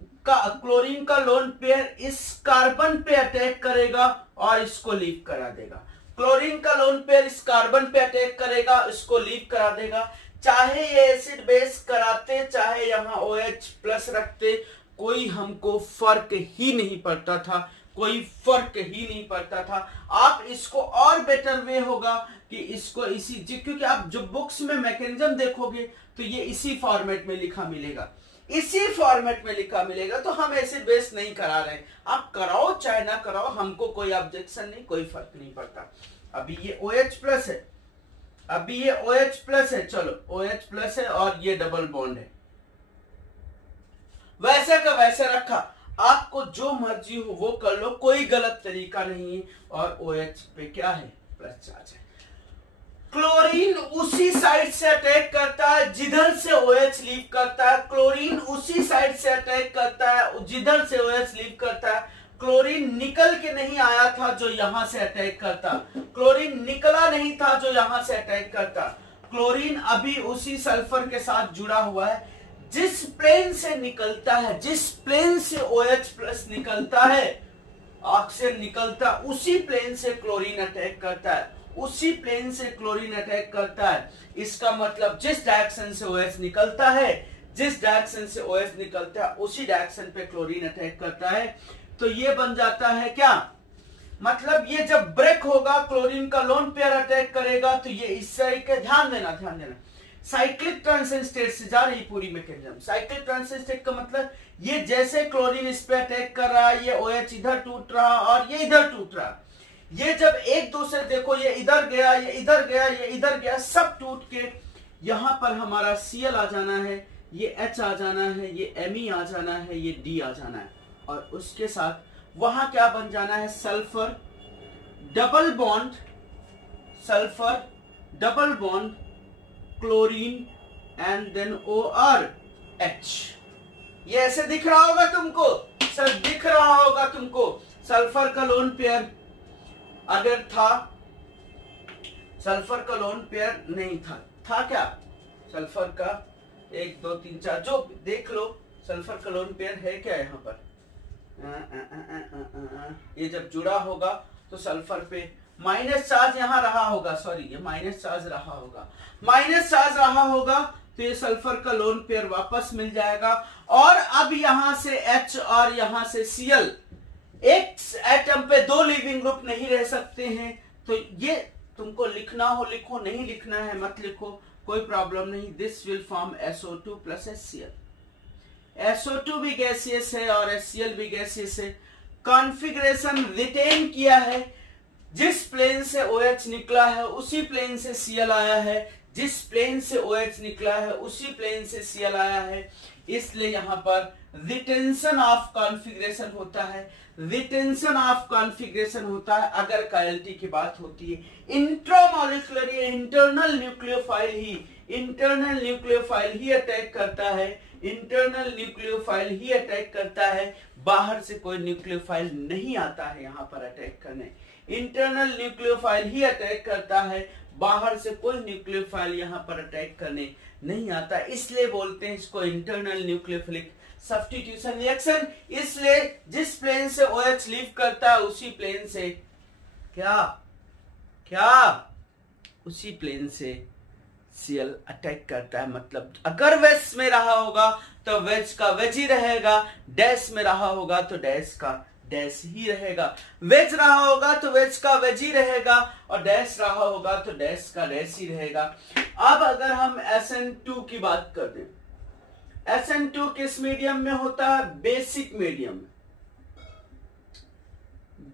का लोन पेयर इस कार्बन पे अटैक करेगा और इसको लीव करा देगा। क्लोरीन का लोन पेयर इस कार्बन पे अटैक करेगा, इसको लीव करा देगा। चाहे ये एसिड बेस कराते, चाहे यहां OH प्लस रखते, कोई हमको फर्क ही नहीं पड़ता था, कोई फर्क ही नहीं पड़ता था। आप इसको और बेटर वे होगा कि इसको क्योंकि आप जो बुक्स में मैकेनिज्म देखोगे तो ये इसी फॉर्मेट में लिखा मिलेगा, इसी फॉर्मेट में लिखा मिलेगा। तो हम एसिड बेस नहीं करा रहे, आप कराओ चाहे ना कराओ, हमको कोई ऑब्जेक्शन नहीं, कोई फर्क नहीं पड़ता। अभी ये OH प्लस है, अभी ये OH प्लस है, चलो OH प्लस है और ये डबल बॉन्ड है, वैसे का वैसे रखा, आपको जो मर्जी हो वो कर लो, कोई गलत तरीका नहीं है। और OH पे क्या है, प्लस चार्ज है। क्लोरीन उसी साइड से अटैक करता है जिधर से OH लीव करता है, क्लोरीन उसी साइड से अटैक करता है जिधर से OH लीव करता है। क्लोरीन निकल के नहीं आया था जो यहां से अटैक करता, क्लोरीन निकला नहीं था जो यहां से अटैक करता, क्लोरीन अभी उसी सल्फर के साथ जुड़ा हुआ है। जिस प्लेन से निकलता है, जिस प्लेन से OH प्लस निकलता है, ऑक्सीजन निकलता, उसी प्लेन से क्लोरीन अटैक करता है, उसी प्लेन से क्लोरीन अटैक करता है। इसका मतलब जिस डायरेक्शन से OH निकलता है, जिस डायरेक्शन से OH निकलता है, उसी डायरेक्शन पे क्लोरीन अटैक करता है। तो ये बन जाता है क्या, मतलब ये जब ब्रेक होगा, क्लोरीन का लोन पेयर अटैक करेगा, तो ये इस तरीके, ध्यान देना साइक्लिक ट्रांजिशन स्टेट से जा रही पूरी मैकेनिज्म। साइक्लिक ट्रांजिशन स्टेट का मतलब ये जैसे क्लोरीन इस पे अटैक कर रहा है, ये OH इधर टूट रहा और ये इधर टूट रहा, ये जब एक दूसरे, देखो ये इधर गया, ये इधर गया, ये इधर गया, सब टूट के यहां पर हमारा Cl आ जाना है, ये H आ जाना है, ये Me आ जाना है, ये D आ जाना है, और उसके साथ वहां क्या बन जाना है, sulphur double bond, sulphur double bond chlorine and then ORH। ये ऐसे दिख रहा होगा तुमको, सर दिख रहा होगा तुमको। सल्फर का लोन पेयर अगर था, सल्फर का लोन पेयर नहीं था क्या, सल्फर का 1 2 3 4 जो देख लो, सल्फर का लोन पेयर है क्या यहाँ पर, ये जब जुड़ा होगा तो सल्फर पे माइनस चार्ज यहाँ रहा होगा, सॉरी ये माइनस चार्ज रहा होगा, माइनस चार्ज रहा होगा, तो ये सल्फर का लोन पेयर वापस मिल जाएगा। और अब यहां से H और यहां से Cl, एक एटम पे 2 लिविंग ग्रुप नहीं रह सकते हैं, तो ये तुमको लिखना हो लिखो, नहीं लिखना है मत लिखो, कोई प्रॉब्लम नहीं। This will form SO2 plus HCl। SO2 भी गैसियस है और HCl भी गैसियस है। कॉन्फ़िगरेशन रिटेन किया है, जिस प्लेन से OH निकला है उसी प्लेन से Cl आया है, जिस प्लेन से OH निकला है उसी प्लेन से Cl आया है, इसलिए यहां पर रिटेंशन ऑफ कॉन्फ़िगरेशन होता है, रिटेंशन ऑफ कॉन्फ़िगरेशन होता है अगर कायरलिटी की बात होती है। इंट्रामॉलिक्यूलर इंटरनल न्यूक्लियोफाइल ही, इंटरनल न्यूक्लियोफाइल ही अटैक करता है, इंटरनल न्यूक्लियोफाइल ही अटैक करता है, बाहर से कोई न्यूक्लियोफाइल नहीं आता है यहां पर अटैक करने। इंटरनल न्यूक्लियोफाइल ही अटैक करता है, बाहर से कोई न्यूक्लियोफाइल यहां पर अटैक करने नहीं आता, इसलिए बोलते हैं इसको इंटरनल न्यूक्लियोफिलिक सब्स्टिट्यूशन रिएक्शन। इसलिए जिस प्लेन से OH लीव करता है उसी प्लेन से क्या उसी प्लेन से Cl अटैक करता है। मतलब अगर वेज में रहा होगा तो वेज का वेज ही रहेगा, डैश में रहा होगा तो डैश का डैश ही रहेगा, वेज रहा होगा तो वेज का वेज ही रहेगा, और डैश रहा होगा तो डैश का डैश ही रहेगा। अब अगर हम SN2 की बात कर दें, SN2 किस मीडियम में होता है, बेसिक मीडियम में।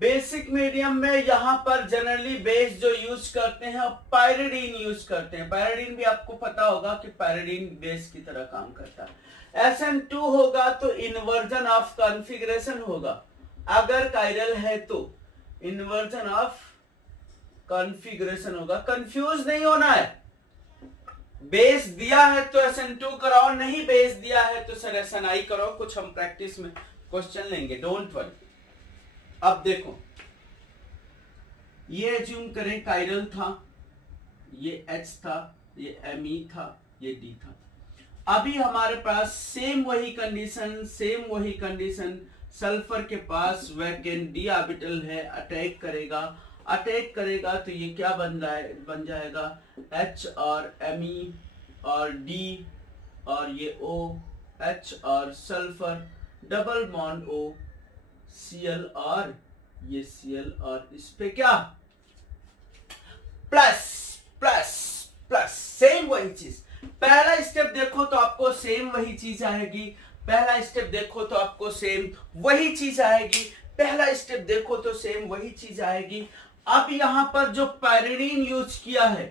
बेसिक मीडियम में यहां पर जनरली बेस जो यूज करते हैं पायरिडीन यूज करते हैं। पायरिडीन भी आपको पता होगा कि पायरिडीन बेस की तरह काम करता है। SN2 होगा तो इन्वर्जन ऑफ कॉन्फ़िगरेशन होगा, अगर कायरल है तो इन्वर्जन ऑफ कॉन्फ़िगरेशन होगा। कंफ्यूज नहीं होना है, बेस दिया है तो SN2 कराओ, नहीं बेस दिया है तो सर SNI करो, कुछ हम प्रैक्टिस में क्वेश्चन लेंगे, डोंट वरी। अब देखो, ये एज्यूम करें कायरल था, ये H था, ये Me था, ये D था। अभी हमारे पास सेम वही कंडीशन, सल्फर के पास वैकेंट d ऑर्बिटल है, अटैक करेगा तो ये क्या बन जाएगा H और Me और D और ये OH और sulphur double bond O, Cl और ये Cl और इस पे क्या प्लस प्लस प्लस, सेम वही चीज। पहला स्टेप देखो तो आपको सेम वही चीज आएगी, पहला स्टेप देखो तो आपको सेम वही चीज आएगी, पहला स्टेप देखो तो सेम वही चीज आएगी। अब यहां पर जो पायरिडीन यूज किया है,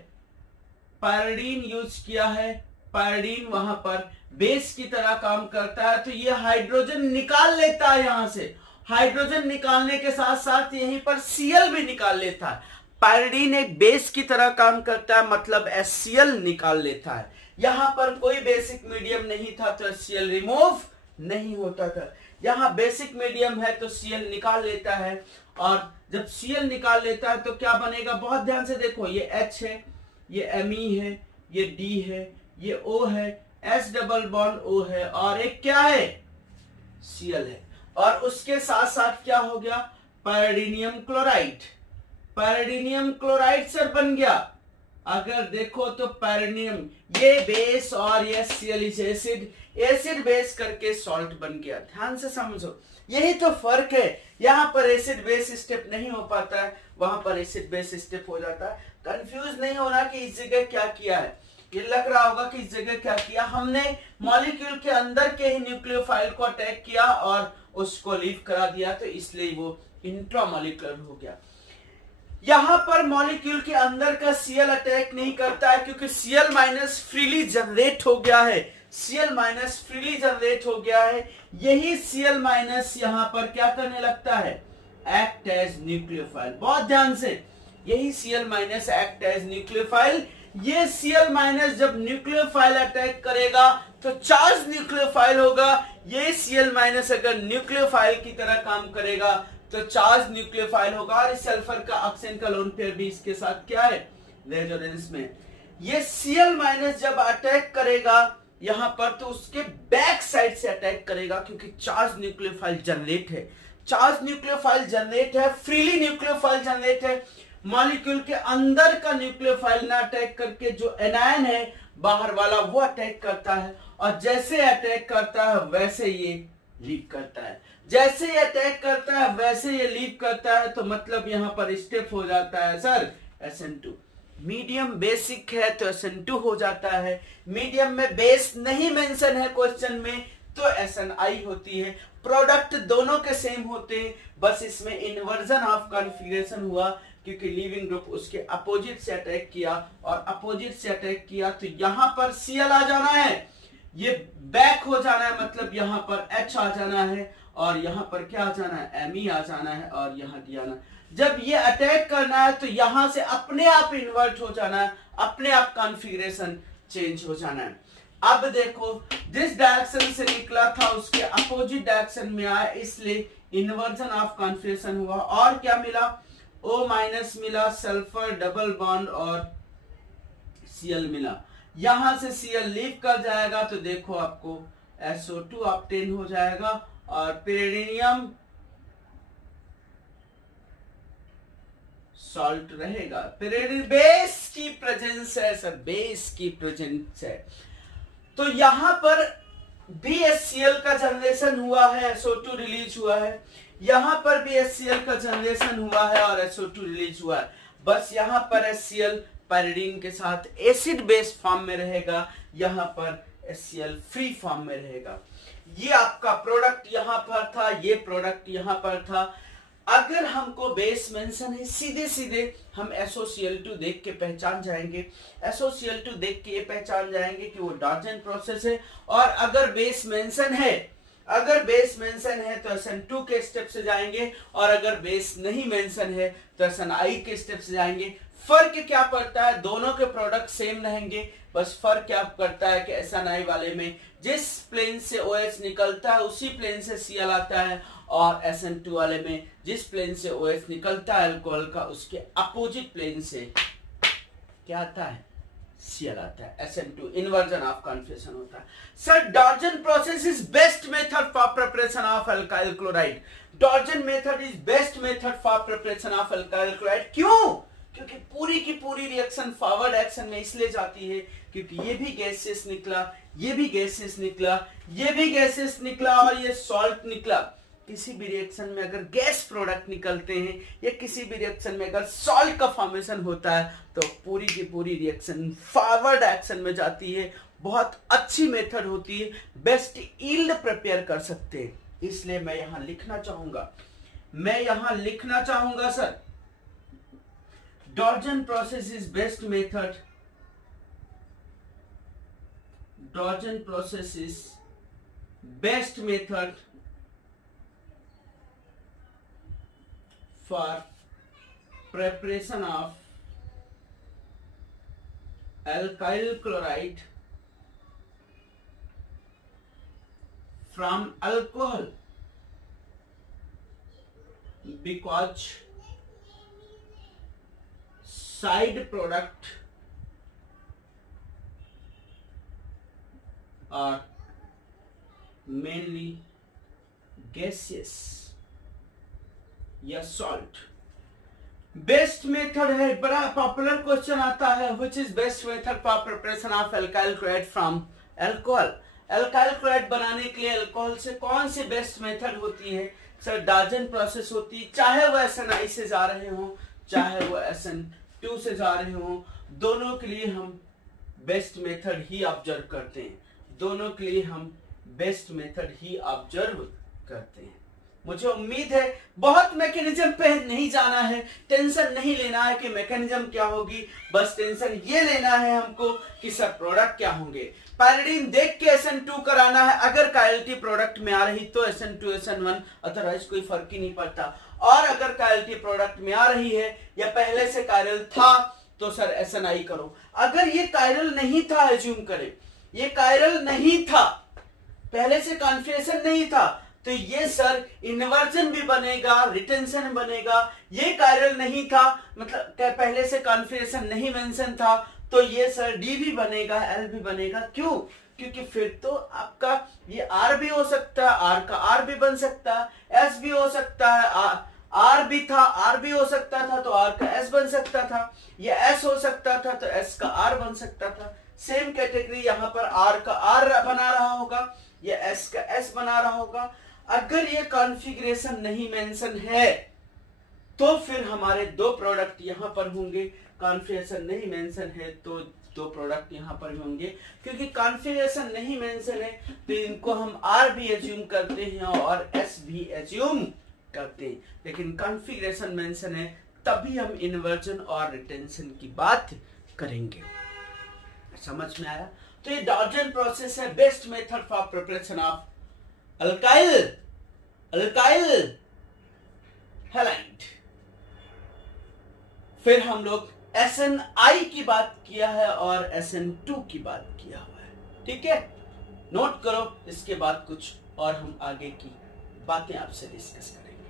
पायरिडीन यूज किया है, पायरिडीन वहां पर बेस की तरह काम करता है, तो ये हाइड्रोजन निकाल लेता है यहां से। हाइड्रोजन निकालने के साथ साथ यहीं पर Cl भी निकाल लेता है। पायरिडीन एक बेस की तरह काम करता है, मतलब HCl निकाल लेता है। यहां पर कोई बेसिक मीडियम नहीं था तो HCl रिमूव नहीं होता था। यहां बेसिक मीडियम है तो Cl निकाल लेता है, और जब Cl निकाल लेता है तो क्या बनेगा, बहुत ध्यान से देखो, ये H है, ये Me है, ये D है, ये O है, S डबल बॉन्ड O है, और एक क्या है, Cl है। और उसके साथ साथ क्या हो गया, पायरिडीनियम क्लोराइड। पायरिडीनियम क्लोराइड सर बन गया। अगर देखो तो पायरिडीनियम, ये बेस और ये Cl एसिड, एसिड बेस करके सॉल्ट बन गया। ध्यान से समझो, यही तो फर्क है। यहां पर एसिड बेस स्टेप नहीं हो पाता है, वहां पर एसिड बेस स्टेप हो जाता है। कंफ्यूज नहीं होना कि इस जगह क्या किया है। ये लग रहा होगा कि इस जगह क्या किया, हमने मॉलिक्यूल के अंदर के ही न्यूक्लियोफाइल को अटैक किया और उसको लीव करा दिया, तो इसलिए वो इंट्रामॉलिक्यूलर हो गया। यहां पर मॉलिक्यूल के अंदर का Cl अटैक नहीं करता है, क्योंकि Cl माइनस फ्रीली जनरेट हो गया है। Cl माइनस फ्रीली जनरेट हो गया है। यही Cl माइनस यहां पर क्या करने लगता है, एक्ट एज न्यूक्लियोफाइल। बहुत ध्यान से, यही Cl minus act as nucleophile. ये Cl माइनस जब न्यूक्लियोफाइल अटैक करेगा तो चार्ज न्यूक्लियोफाइल होगा। ये Cl माइनस अगर न्यूक्लियोफाइल की तरह काम करेगा तो चार्ज न्यूक्लियोफाइल होगा, और इस सल्फर का ऑक्सीजन का लोन पेयर भी इसके साथ क्या है, रेजोनेंस में। ये Cl माइनस जब अटैक करेगा यहां पर, तो उसके बैक साइड से अटैक करेगा, क्योंकि चार्ज न्यूक्लियोफाइल जनरेट है। चार्ज न्यूक्लियोफाइल जनरेट है, फ्रीली न्यूक्लियोफाइल जनरेट है। मॉलिक्यूल के अंदर का न्यूक्लियोफाइल ना अटैक करके जो एनायन है बाहर वाला, वो अटैक करता है, और जैसे अटैक करता है वैसे ये लीव करता है। जैसे ये अटैक करता है वैसे ये लीव करता है, तो मतलब यहां पर स्टेप हो जाता है सर SN2। मीडियम बेसिक है तो SN2 हो जाता है। मीडियम में बेस नहीं मेंशन है क्वेश्चन में तो SNI होती है। प्रोडक्ट दोनों के सेम होते हैं, बस इसमें इन्वर्जन ऑफ कॉन्फ़िगरेशन हुआ, क्योंकि लीविंग ग्रुप उसके अपोजिट से अटैक किया, और अपोजिट से अटैक किया तो यहां पर Cl आ जाना है, ये बैक हो जाना है, मतलब यहां पर H आ जाना है, और यहां पर क्या आ जाना है, Me आ जाना है, और यहां D आना। जब ये अटैक करना है तो यहां से अपने आप इन्वर्ट हो जाना है, अपने आप कॉन्फ़िगरेशन चेंज हो जाना है। अब देखो, जिस डायरेक्शन से निकला था उसके अपोजिट डायरेक्शन में आया, इसलिए इन्वर्जन ऑफ कॉन्फ़िगरेशन हुआ, और क्या मिला, O माइनस मिला, सल्फर डबल बॉन्ड और Cl मिला। यहां से Cl लीव कर जाएगा तो देखो आपको SO2 ऑब्टेन हो जाएगा, और पायरिडीनियम सॉल्ट रहेगा। पायरिडीन बेस की प्रेजेंस है सर, बेस की प्रेजेंस है। तो यहां पर भी HCl का जनरेशन हुआ है, SO2 रिलीज हुआ है। यहां पर भी HCl का जनरेशन हुआ है और SO2 रिलीज हुआ है। बस यहां पर HCl पायरिडीन के साथ एसिड बेस फॉर्म में रहेगा, यहां पर HCl फ्री फॉर्म में रहेगा। ये आपका प्रोडक्ट यहां पर था, ये प्रोडक्ट यहां पर था। अगर हमको बेस मेंशन है, सीधे सीधे हम SOCl2 देख के पहचान जाएंगे। SOCl2 देख के ये पहचान जाएंगे कि वो डॉर्जन प्रोसेस है। और अगर बेस मेंशन है, अगर बेस मेंशन है तो SN2 के स्टेप से जाएंगे, और अगर बेस नहीं मेंशन है तो SNI के स्टेप से जाएंगे। फर्क क्या पड़ता है, दोनों के प्रोडक्ट सेम रहेंगे, बस फर्क क्या करता है कि SNI वाले में जिस प्लेन से OH निकलता है उसी प्लेन से Cl आता है, और SN2 वाले में जिस प्लेन से OH निकलता है अल्कोहल का, उसके अपोजिट प्लेन से क्या आता है, Cl आता है। SN2 इन्वर्जन ऑफ कॉन्फ़िगरेशन होता है। Sir Darzens process is best method for preparation of alkyl chloride. Darzens method is best method for preparation of alkyl chloride. क्यों? क्योंकि पूरी की पूरी रिएक्शन फॉरवर्ड एक्शन में इसलिए जाती है क्योंकि ये भी गैसेस निकला, ये भी गैसेस निकला, ये भी गैसेस निकला, और ये सॉल्ट निकला। किसी भी रिएक्शन में अगर गैस प्रोडक्ट निकलते हैं या किसी भी रिएक्शन में अगर सॉल्ट का फॉर्मेशन होता है तो पूरी की पूरी रिएक्शन फॉरवर्ड एक्शन में जाती है। बहुत अच्छी मेथड होती है, बेस्ट यील्ड प्रिपेयर कर सकते हैं। इसलिए मैं यहां लिखना चाहूंगा, sir Darzens process is best method Dawson process is best method for preparation of alkyl chloride from alcohol because side product are mainly gaseous या सॉल्ट। बेस्ट मेथड है, बड़ा पॉपुलर क्वेश्चन आता है, which is best method for preparation of alkyl chloride from alcohol. Alkyl chloride बनाने के लिए alcohol से कौन सी बेस्ट मेथड होती है? सर डॉजन प्रोसेस होती है, चाहे वो SNI से जा रहे हो चाहे वो SN2 से जा रहे हो, दोनों के लिए हम बेस्ट मेथड ही ऑब्जर्व करते हैं, दोनों के लिए हम बेस्ट मेथड ही ऑब्जर्व करते हैं। मुझे उम्मीद है बहुत मैकेनिज्म पे नहीं जाना है, टेंशन नहीं लेना है कि मैकेनिज्म क्या होगी, बस टेंशन ये लेना है हमको कि सर प्रोडक्ट क्या होंगे। पैराडिन देख के SN2 कराना है, अगर कायलिटी प्रोडक्ट में आ रही तो SN2 SN1, अदरवाइज कोई फर्क ही नहीं पड़ता। और अगर कायलिटी प्रोडक्ट में आ रही है या पहले से कायरल था तो सर SNI करो। अगर ये कायरल नहीं था, एज्यूम करें ये कायरल नहीं था, पहले से कॉन्फिगरेशन नहीं था, तो ये सर इन्वर्जन भी बनेगा, रिटेंशन बनेगा। ये कायरल नहीं था, मतलब पहले से कॉन्फिगरेशन नहीं मेंशन था, तो ये सर डी भी बनेगा, एल भी बनेगा। क्यों? क्योंकि फिर तो आपका ये आर भी हो सकता है, आर का आर भी बन सकता है, एस भी हो सकता है, आर भी था, आर भी हो सकता था तो आर का एस बन सकता था, ये एस हो सकता था तो एस का आर बन सकता था। सेम कैटेगरी यहाँ पर आर का आर बना रहा होगा, ये एस का एस बना रहा होगा। अगर ये कॉन्फ़िगरेशन नहीं मेंशन है तो फिर हमारे दो प्रोडक्ट यहां पर होंगे, कॉन्फ़िगरेशन नहीं मेंशन है तो दो प्रोडक्ट यहां पर होंगे। क्योंकि कॉन्फ़िगरेशन नहीं मेंशन है तो इनको हम आर भी एज्यूम करते हैं और एस भी एज्यूम करते हैं, लेकिन कॉन्फ़िगरेशन मेंशन है तभी हम इन्वर्जन और रिटेंशन की बात करेंगे। समझ में आया? तो ये डॉजन प्रोसेस है, best method for preparation of alkyl halide. फिर हम लोग SNI की बात किया है और SN2 की बात किया हुआ है, ठीक है? नोट करो, इसके बाद कुछ और हम आगे की बातें आपसे डिस्कस करेंगे।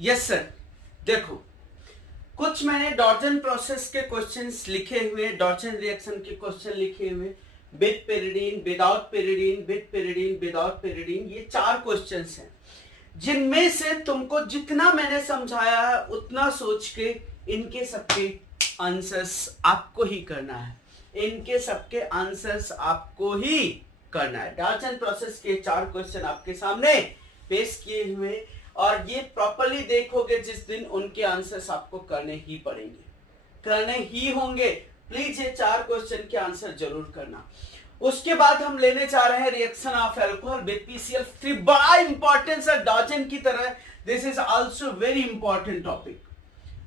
यस सर, देखो कुछ मैंने डॉजन प्रोसेस के क्वेश्चंस लिखे हुए, डॉजन रिएक्शन के क्वेश्चन लिखे हुए, with pyridine, without pyridine, with pyridine, without pyridine, ये 4 क्वेश्चंस हैं, जिनमें से तुमको जितना मैंने समझाया है उतना सोच के इनके सबके आंसर्स आपको ही करना है, इनके सबके आंसर्स आपको ही करना है। डॉजन प्रोसेस के 4 क्वेश्चन आपके सामने पेश किए हुए, और ये प्रॉपर्ली देखोगे जिस दिन उनके आंसर्स आपको करने ही पड़ेंगे, करने ही होंगे। प्लीज ये 4 क्वेश्चन के आंसर जरूर करना। उसके बाद हम लेने जा रहे हैं reaction of alcohol with PCl3, बड़ा इंपॉर्टेंट है डॉजन की तरह, this is also very important topic.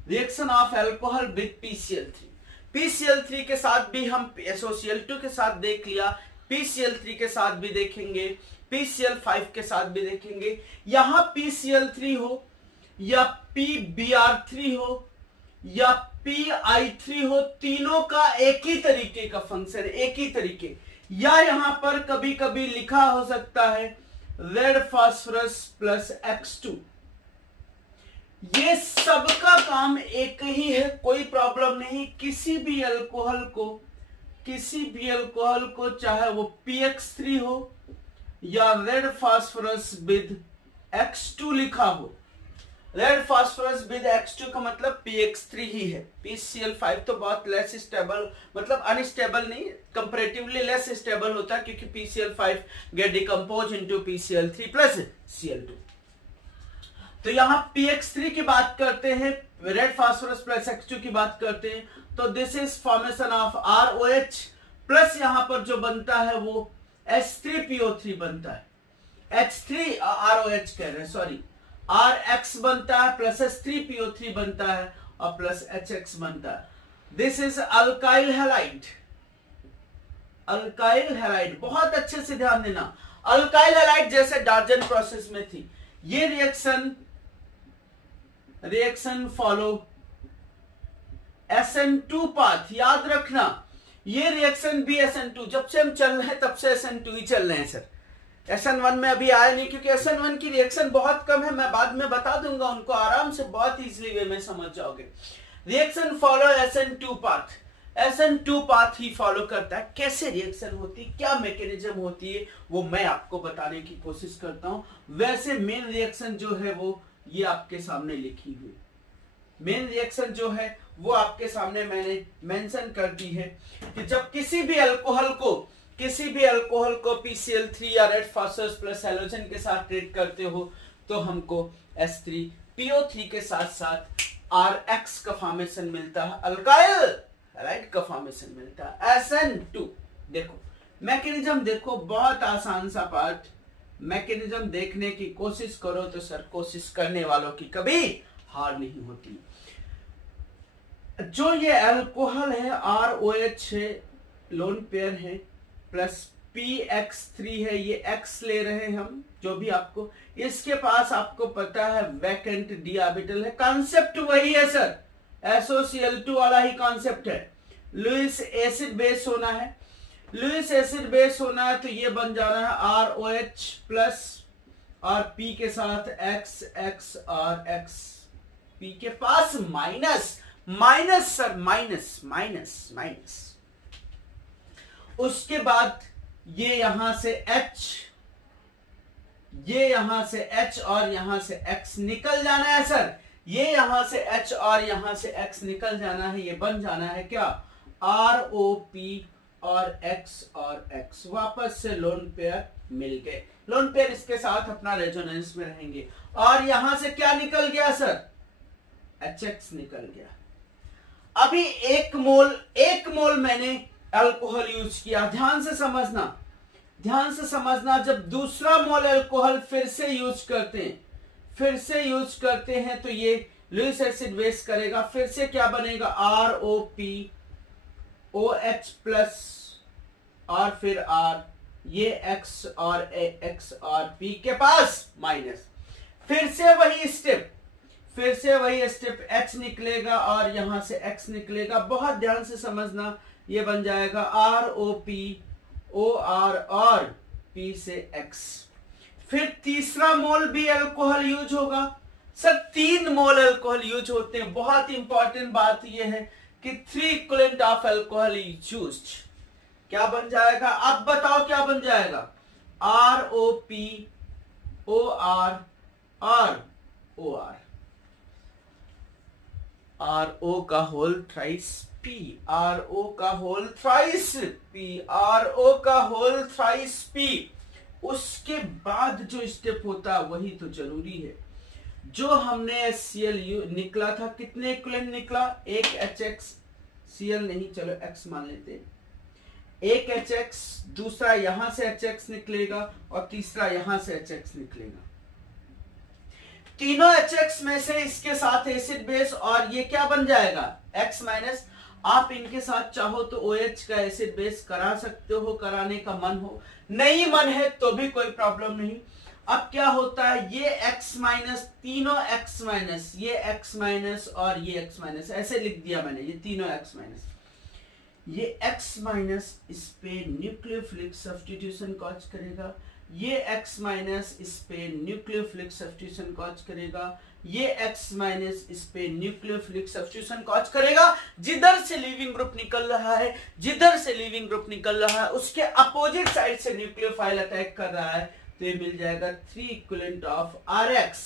Reaction of alcohol with PCl3, PCl3 के साथ भी हम SOCl2 के साथ देख लिया, PCl3 के साथ भी देखेंगे, PCl5 के साथ भी देखेंगे। यहां PCl3 हो या PBr3 हो या PI3 हो, तीनों का एक ही तरीके का फंक्शन है, एक ही तरीके। या यहां पर कभी कभी लिखा हो सकता है रेड फास्फोरस प्लस X2, ये सबका काम एक ही है, कोई प्रॉब्लम नहीं। किसी भी अल्कोहल को चाहे वो PX3 हो या रेड फास्फोरस विद X2 लिखा हो, रेड फास्फोरस विद X2 का मतलब PX3 ही है। PCl5 तो बहुत लेस स्टेबल, मतलब अनस्टेबल नहीं, कंपैरेटिवली लेस स्टेबल होता है, क्योंकि PCl5 gate decompose into PCl3 plus Cl2। तो यहां PX3 की बात करते हैं, रेड फास्फोरस प्लस X2 की बात करते हैं, तो this is formation of ROH plus यहां पर जो बनता है वो H3PO3 बनता है, H3ROH कह रहे हैं, सॉरी, RX बनता है प्लस H3PO3 बनता है और प्लस HX बनता है। This is alkyl halide, alkyl halide, बहुत अच्छे से ध्यान देना, अल्काइल हैलाइड जैसे डार्जन प्रोसेस में थी, ये रिएक्शन फॉलो SN2 पाथ, याद रखना ये रिएक्शन भी SN2, जब से हम चल रहे हैं तब से SN2 ही चल रहे हैं सर, SN1 में अभी आया नहीं क्योंकि SN1 की रिएक्शन बहुत कम है, मैं बाद में बता दूंगा उनको, आराम से बहुत इजीली वे में समझ जाओगे। Reaction follow SN2 path, SN2 path ही फॉलो करता है। कैसे रिएक्शन होती है, क्या मैकेनिज्म होती है, वो मैं आपको बताने की कोशिश करता हूं। वैसे मेन रिएक्शन जो है वो ये आपके सामने लिखी हुई, मेन रिएक्शन जो है वो आपके सामने मैंने मेंशन कर दी है कि जब किसी भी अल्कोहल को PCl3 या रेड फास्फोरस प्लस हैलोजन के साथ ट्रीट करते हो तो हमको H3PO3 के साथ साथ RX का फॉर्मेशन मिलता है, अल्काइल हैलाइड का फॉर्मेशन मिलता है SN2। देखो मैकेनिज्म देखो, बहुत आसान सा पार्ट, मैकेनिज्म देखने की कोशिश करो तो सर कोशिश करने वालों की कभी हार नहीं होती। जो ये अल्कोहल है ROH है, लोन पेयर है, प्लस PX3 है, ये X ले रहे हैं हम, जो भी आपको, इसके पास आपको पता है वैकेंट डी ऑर्बिटल है, कॉन्सेप्ट वही है सर, SOCl2 वाला ही कॉन्सेप्ट है। लुईस एसिड बेस होना है, लुईस एसिड बेस होना है तो ये बन जाना है ROH प्लस और P के साथ X और X, P के पास माइनस सर, माइनस, उसके बाद ये यहां से H, ये यहां से H और यहां से X निकल जाना है सर, ये यहां से H और यहां से X निकल जाना है, ये बन जाना है क्या ROP और X, वापस से लोन पेयर मिल गए, लोन पेयर इसके साथ अपना रेजोनेंस में रहेंगे, और यहां से क्या निकल गया सर, HX निकल गया। अभी एक मोल मैंने अल्कोहल यूज किया, ध्यान से समझना, जब दूसरा मोल अल्कोहल फिर से यूज करते हैं तो ये लुईस एसिड बेस करेगा, फिर से क्या बनेगा ROP OH प्लस और फिर R, ये X और P के पास माइनस, फिर से वही स्टेप H निकलेगा और यहां से X निकलेगा, बहुत ध्यान से समझना, ये बन जाएगा ROP OR और P से X। फिर तीसरा मोल भी अल्कोहल यूज होगा सर, 3 मोल अल्कोहल यूज होते हैं। बहुत इंपॉर्टेंट बात यह है कि 3 equivalent of alcohol is used. क्या बन जाएगा, अब बताओ क्या बन जाएगा, ROP OR और OR, RO का होल थ्राइस P, RO का होल थ्राइस P, RO का होल थ्राइस P। उसके बाद जो स्टेप होता है वही तो जरूरी है। जो हमने Cl निकला था, कितने इक्विवेलेंट निकला, एक HX, Cl नहीं, चलो X मान लेते हैं, एक HX, दूसरा यहां से HX निकलेगा और तीसरा यहां से HX निकलेगा। तीनों HX में से इसके साथ एसिड बेस और ये क्या बन जाएगा X माइनस। आप इनके साथ चाहो तो OH का एसिड बेस करा सकते हो, कराने का मन हो, नहीं मन है तो भी कोई प्रॉब्लम नहीं। अब क्या होता है, ये X माइनस, तीनों X माइनस, ये X माइनस और ये X माइनस, ऐसे लिख दिया मैंने, ये तीनों X माइनस, ये X माइनस इस पे न्यूक्लियोफिलिक सब्स्टिट्यूशन कॉज करेगा, ये X माइनस इस पे न्यूक्लियोफिलिक सब्स्टिट्यूशन कॉज करेगा, ये X माइनस इस पे न्यूक्लियोफिलिक सब्स्टिट्यूशन कॉज करेगा। जिधर से लीविंग ग्रुप निकल रहा है, उसके अपोजिट साइड से न्यूक्लियोफाइल अटैक कर रहा है, तो ये मिल जाएगा 3 equivalent of RX,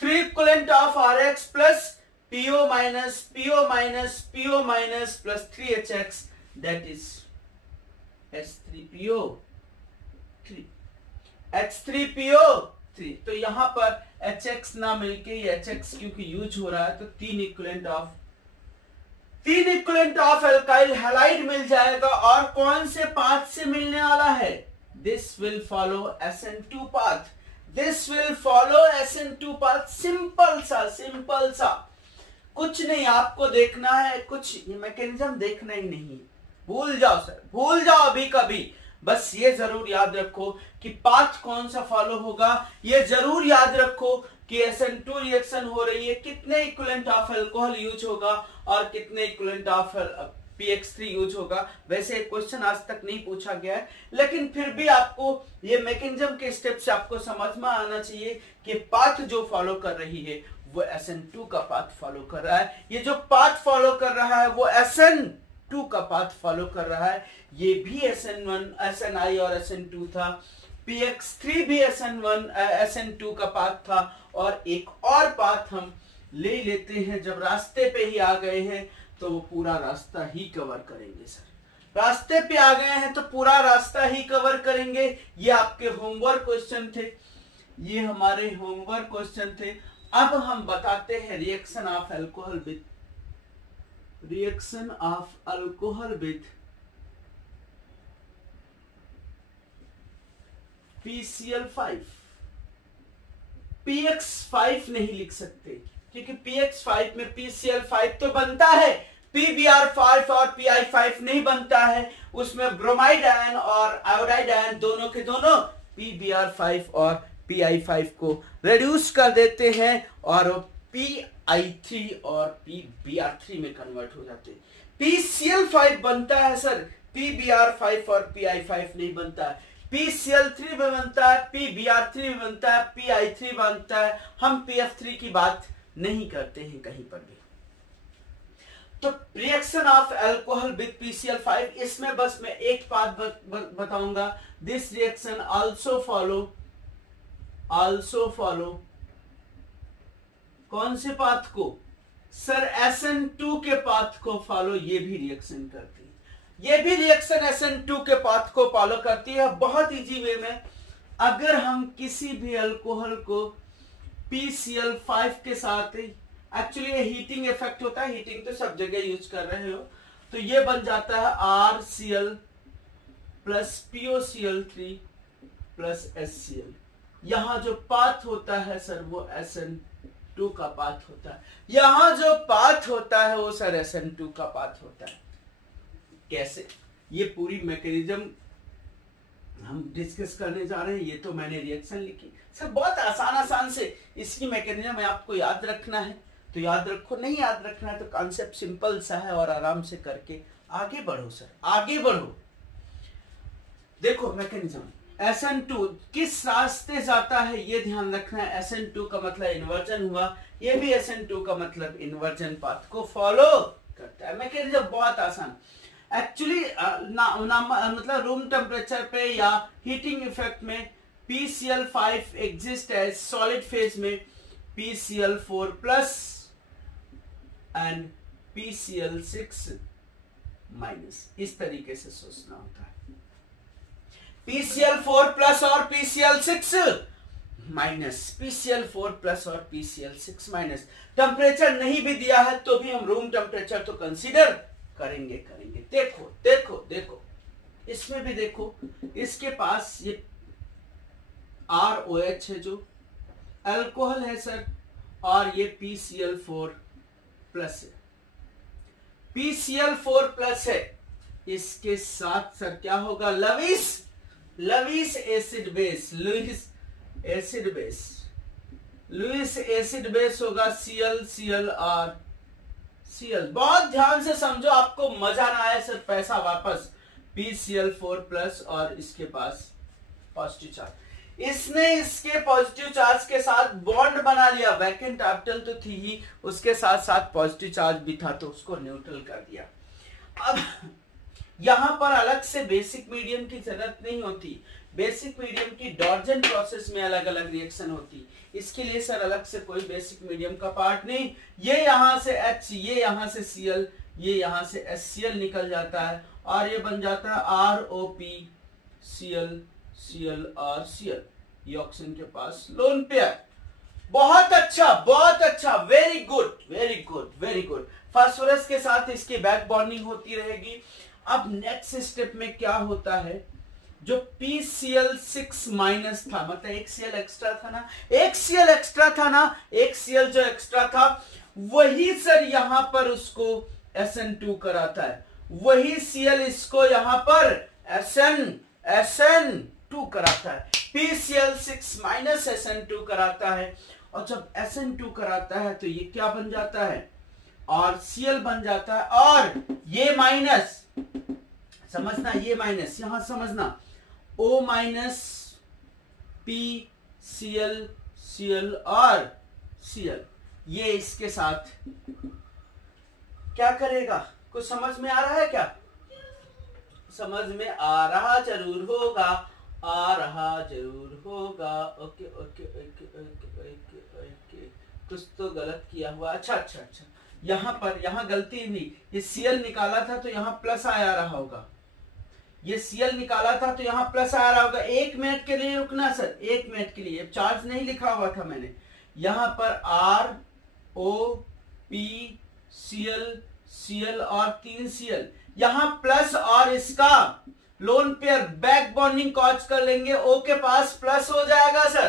3 equivalent of RX plus PO minus plus 3HX, that is H3PO3। तो यहां पर HX ना मिलके ये HX क्योंकि यूज हो रहा है, तो 3 इक्विवेलेंट ऑफ अल्काइल हैलाइड मिल जाएगा। और कौन से पाथ से मिलने वाला है, this will follow SN2 path, simple सा, कुछ नहीं आपको देखना है, कुछ मैकेनिज्म देखना ही नहीं, भूल जाओ सर, भूल जाओ अभी कभी। बस ये जरूर याद रखो कि पाथ कौन सा फॉलो होगा, ये जरूर याद रखो कि SN2 रिएक्शन हो रही है, कितने इक्विवेलेंट ऑफ अल्कोहल यूज होगा और कितने इक्विवेलेंट ऑफ PX3 यूज होगा। वैसे क्वेश्चन आज तक नहीं पूछा गया है, लेकिन फिर भी आपको ये मैकेनिज्म के स्टेप से आपको समझ में आना चाहिए कि पाथ जो फॉलो कर रही है वो SN2 का पाथ फॉलो कर रहा है। ये जो पाथ फॉलो कर रहा है वो SN2 का पाथ फॉलो कर रहा है। ये भी SN1, SNI और SN2 था। PX3 भी SN2 का पाथ था। और एक और पाथ हम ले लेते हैं, जब रास्ते पे ही आ गए हैं तो वो पूरा रास्ता ही कवर करेंगे सर। रास्ते पे आ गए हैं तो पूरा रास्ता ही कवर करेंगे। ये आपके होमवर्क क्वेश्चन थे, ये हमारे होमवर्क क्वेश्चन थे। अब हम बताते हैं reaction of alcohol with PCl5। PX5 नहीं लिख सकते क्योंकि PX5 में PCl5 तो बनता है, PBr5 और PI5 नहीं बनता है। उसमें ब्रोमाइड आयन और आयोडाइड आयन दोनों के दोनों PBr5 और PI5 को रिड्यूस कर देते हैं और PI3 और PBr3 में कन्वर्ट हो जाते हैं। PCl5 बनता है सर, PBr5 और PI5 नहीं बनता है। PCl3 में बनता है, PBr3 में बनता है, PI3 बनता है। हम PF3 की बात नहीं करते हैं कहीं पर भी। तो reaction of alcohol with PCl5, इसमें बस मैं एक बात बताऊंगा। दिस रिएक्शन आल्सो फॉलो कौन से पाथ को सर? SN2 के पाथ को फॉलो ये भी रिएक्शन करती है। ये भी रिएक्शन SN2 के पाथ को फॉलो करती है। बहुत इजी वे में, अगर हम किसी भी अल्कोहल को PCl5 के साथ, एक्चुअली ये हीटिंग इफेक्ट होता है, हीटिंग तो सब जगह यूज कर रहे हो, तो ये बन जाता है RCl plus POCl3 plus HCl। यहां जो पाथ होता है सर वो SN2 का पाथ होता है। यहां जो पाथ होता है वो सर SN2 का पाथ होता है। कैसे? ये पूरी मैकेनिज्म हम डिस्कस करने जा रहे हैं। ये तो मैंने रिएक्शन लिखी सर, बहुत आसान से इसकी मैकेनिज्म आपको याद रखना है तो याद रखो, नहीं याद रखना है तो कॉन्सेप्ट सिंपल सा है और आराम से करके आगे बढ़ो सर, आगे बढ़ो। देखो मैकेनिज्म, SN2 किस रास्ते जाता है ये ध्यान रखना है। SN2 का मतलब इन्वर्जन हुआ, ये भी SN2 का मतलब इन्वर्जन पाथ को फॉलो करता है। मैकेनिज्म बहुत आसान। एक्चुअली मतलब रूम टेम्परेचर पे या हीटिंग इफेक्ट में PCl5 exist as solid phase में PCl4 plus and PCl6 minus, इस तरीके से सोचना होता है। PCl4 प्लस और PCl6 माइनस, PCl4 प्लस और PCl6 माइनस। टेम्परेचर नहीं भी दिया है तो भी हम रूम टेम्परेचर तो कंसीडर करेंगे। देखो इसमें भी देखो, इसके पास ये ROH है जो अल्कोहल है सर, और ये PCl4 प्लस है। PCl4 प्लस है, इसके साथ सर क्या होगा? लुईस एसिड बेस होगा Cl और Cl। बहुत ध्यान से समझो, आपको मजा ना आए सर पैसा वापस। PCl4 प्लस और इसके पास पॉजिटिव चार्ज, इसने इसके पॉजिटिव चार्ज के साथ बॉन्ड बना लिया। वैकेंट ऑर्बिटल तो थी ही, उसके साथ साथ पॉजिटिव चार्ज भी था तो उसको न्यूट्रल कर दिया। अब यहां पर अलग से बेसिक मीडियम की जरूरत नहीं होती। बेसिक मीडियम की डॉर्जन प्रोसेस में अलग अलग रिएक्शन होती, इसके लिए सर अलग से कोई बेसिक मीडियम का पार्ट नहीं। ये यहां से H, ये यहां से Cl, ये यहां से HCl निकल जाता है और ये बन जाता है ROP Cl और Cl। ये ऑक्सीजन के पास लोन पेयर। बहुत अच्छा, वेरी गुड। फास्फोरस के साथ इसकी बैक बॉन्डिंग होती रहेगी। अब नेक्स्ट स्टेप में क्या होता है, जो PCl6 माइनस था, मतलब एक Cl एक्स्ट्रा था ना, एक Cl जो एक्स्ट्रा था वही सर यहां पर उसको SN2 कराता है। वही Cl इसको यहां पर SN2 कराता है, PCl6 माइनस SN2 कराता है। और जब SN2 कराता है तो ये क्या बन जाता है, और Cl बन जाता है, और ये माइनस, समझना ये माइनस यहां समझना, O माइनस PCl Cl और Cl, ये इसके साथ क्या करेगा, कुछ समझ में आ रहा है क्या? समझ में आ रहा जरूर होगा, आ रहा जरूर होगा। Okay okay okay okay okay okay, कुछ तो गलत किया हुआ। अच्छा, यहाँ पर, यहाँ गलती हुई, ये Cl निकाला था तो यहाँ प्लस आ रहा होगा, ये Cl निकाला था तो यहाँ प्लस आ रहा होगा। 1 मिनट के लिए रुकना सर, 1 मिनट के लिए, चार्ज नहीं लिखा हुआ था मैंने। यहाँ पर ROPCl Cl और 3 Cl, यहाँ प्लस, और इसका lone pair back bonding cause कर लेंगे, O के पास प्लस हो जाएगा सर,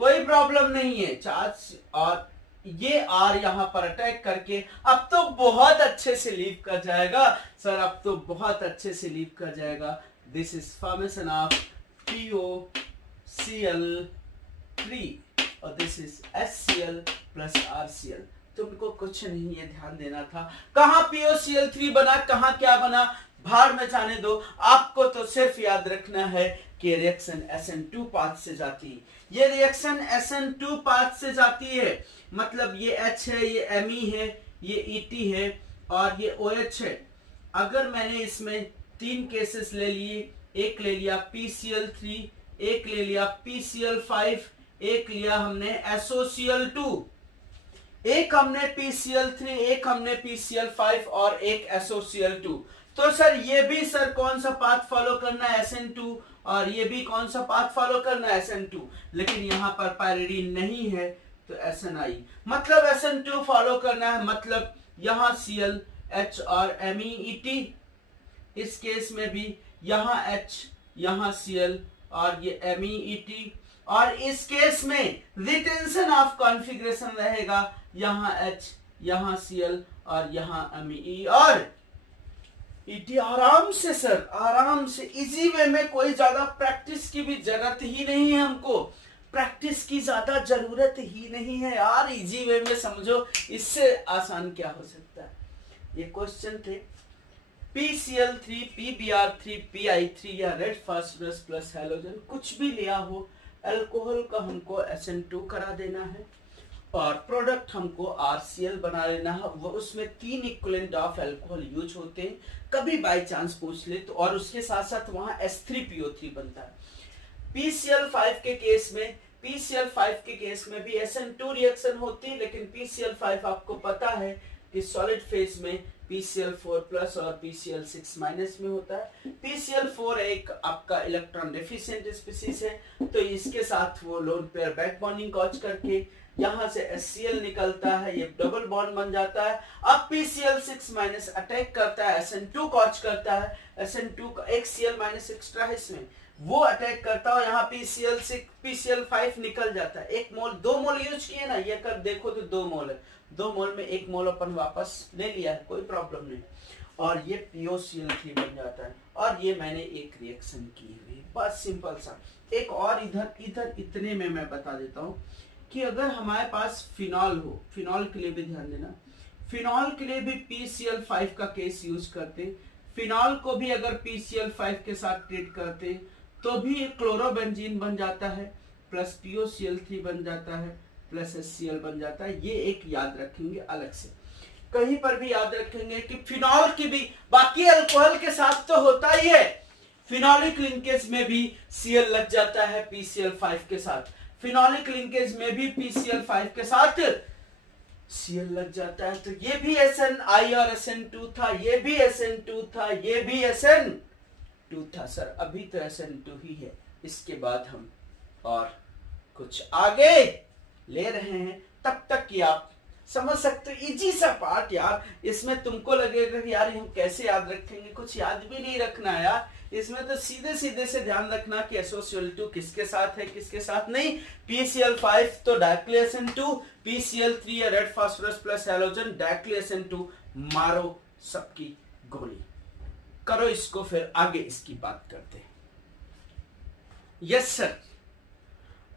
कोई प्रॉब्लम नहीं है। चार्ज और ये R यहां पर अटैक करके अब तो बहुत अच्छे से लीव कर जाएगा सर, अब तो बहुत अच्छे से लीव कर जाएगा। This is formation of POCl3 और this is HCl plus RCl। तुमको कुछ नहीं है ध्यान देना था, कहां POCl3 बना, कहां क्या बना, भाड़ में जाने दो। आपको तो सिर्फ याद रखना है कि रिएक्शन SN2 पाथ से जाती है, ये रिएक्शन SN2 पाथ से जाती है, मतलब ये H है, ये Me है, ये Et है और ये OH है। अगर मैंने इसमें 3 केसेस ले लिए, एक ले लिया PCl3, एक ले लिया PCl5, एक लिया हमने SOCl2, एक हमने PCl3, एक हमने PCl5 और एक SOCl2। तो सर ये भी सर कौन सा पाथ फॉलो करना है, SN2, और ये भी कौन सा पाथ फॉलो करना है, SN2, लेकिन यहाँ पर पायरिडीन नहीं है तो SNI, मतलब SN2 फॉलो करना है, मतलब यहाँ Cl H और MEET, इस केस में भी यहाँ H, यहाँ Cl और ये MEET, और इस केस में रिटेंशन ऑफ कॉन्फ़िगरेशन रहेगा, यहाँ H, यहाँ Cl और यहाँ Me और ET। आराम से सर, आराम से, इजी वे में, कोई ज्यादा प्रैक्टिस की भी जरूरत ही नहीं है, हमको प्रैक्टिस की ज्यादा जरूरत ही नहीं है यार, इजी वे में समझो, इससे आसान क्या हो सकता है। ये क्वेश्चन थे PCl3, PBr3, PI3 या रेड फास्फोरस प्लस हैलोजन, कुछ भी लिया हो, अल्कोहल का हमको SN2 करा देना है और प्रोडक्ट हमको RCl बना लेना है। वो उसमें 3 इक्विवेलेंट ऑफ अल्कोहल यूज होते हैं, कभी बाय चांस पूछ ले तो, और उसके साथ साथ वहां S3PO3 बनता है। PCl5 के केस में, PCl5 के केस में भी SN2 रिएक्शन होती है, लेकिन PCl5 आपको पता है कि सॉलिड फेज में PCl4 प्लस और PCl6 माइनस में होता है। PCl4 एक आपका इलेक्ट्रॉन डेफिशिएंट स्पीशीज है, तो इसके साथ वो lone pair back bonding cause करके यहां से HCl निकलता है, ये डबल बॉन्ड बन जाता है। अब PCl6 माइनस अटैक करता है, SN2 कॉज करता है, SN2 का एक Cl माइनस एक्स्ट्रा है इसमें, वो अटैक करता है, यहाँ PCl6 PCl5 निकल जाता है। 1 मोल 2 मोल यूज किए ना, ये कर देखो तो 2 मोल है, 2 मोल में 1 मोल अपन वापस ले लिया है, कोई प्रॉब्लम नहीं, और ये POCl3 बन जाता है, और ये मैंने एक रिएक्शन की हुई, बस सिंपल सा। एक और इधर इतने में मैं बता देता हूँ कि अगर हमारे पास फिनॉल हो, फिनॉल के लिए भी ध्यान देना, फिनॉल के लिए भी PCl5 का केस यूज करते, फिनॉल को भी अगर PCl5 के साथ ट्रीट करते तो भी क्लोरोबेंजीन बन जाता है, प्लस POCl3 बन जाता है, प्लस HCl बन जाता है। ये एक याद रखेंगे अलग से, कहीं पर भी याद रखेंगे कि फिनॉल की भी, बाकी अल्कोहल के साथ तो होता ही है, फिनॉलिक लिंकेज में भी Cl लग जाता है PCl5 के साथ, फिनॉलिक लिंकेज में भी PCl5 के साथ Cl लग जाता है, तो ये भी SNI और SN2 था, ये भी SN2 था, ये भी SN2 था सर, अभी तो SN2 ही है, इसके बाद हम और कुछ आगे ले रहे हैं, तब तक कि आप समझ सकते हो, इजी सा पार्ट यार, इसमें तुमको लगेगा कि यार हम कैसे याद रखेंगे, कुछ याद भी नहीं रखना यार, इसमें तो सीधे सीधे से ध्यान रखना कि SOCl2 किसके साथ है, किसके साथ नहीं। PCl5 तो डायरेक्टली SN2, PCl3 या red phosphorus plus halogen directly SN2, मारो सबकी गोली। करो इसको, फिर आगे इसकी बात करते हैं। यस सर,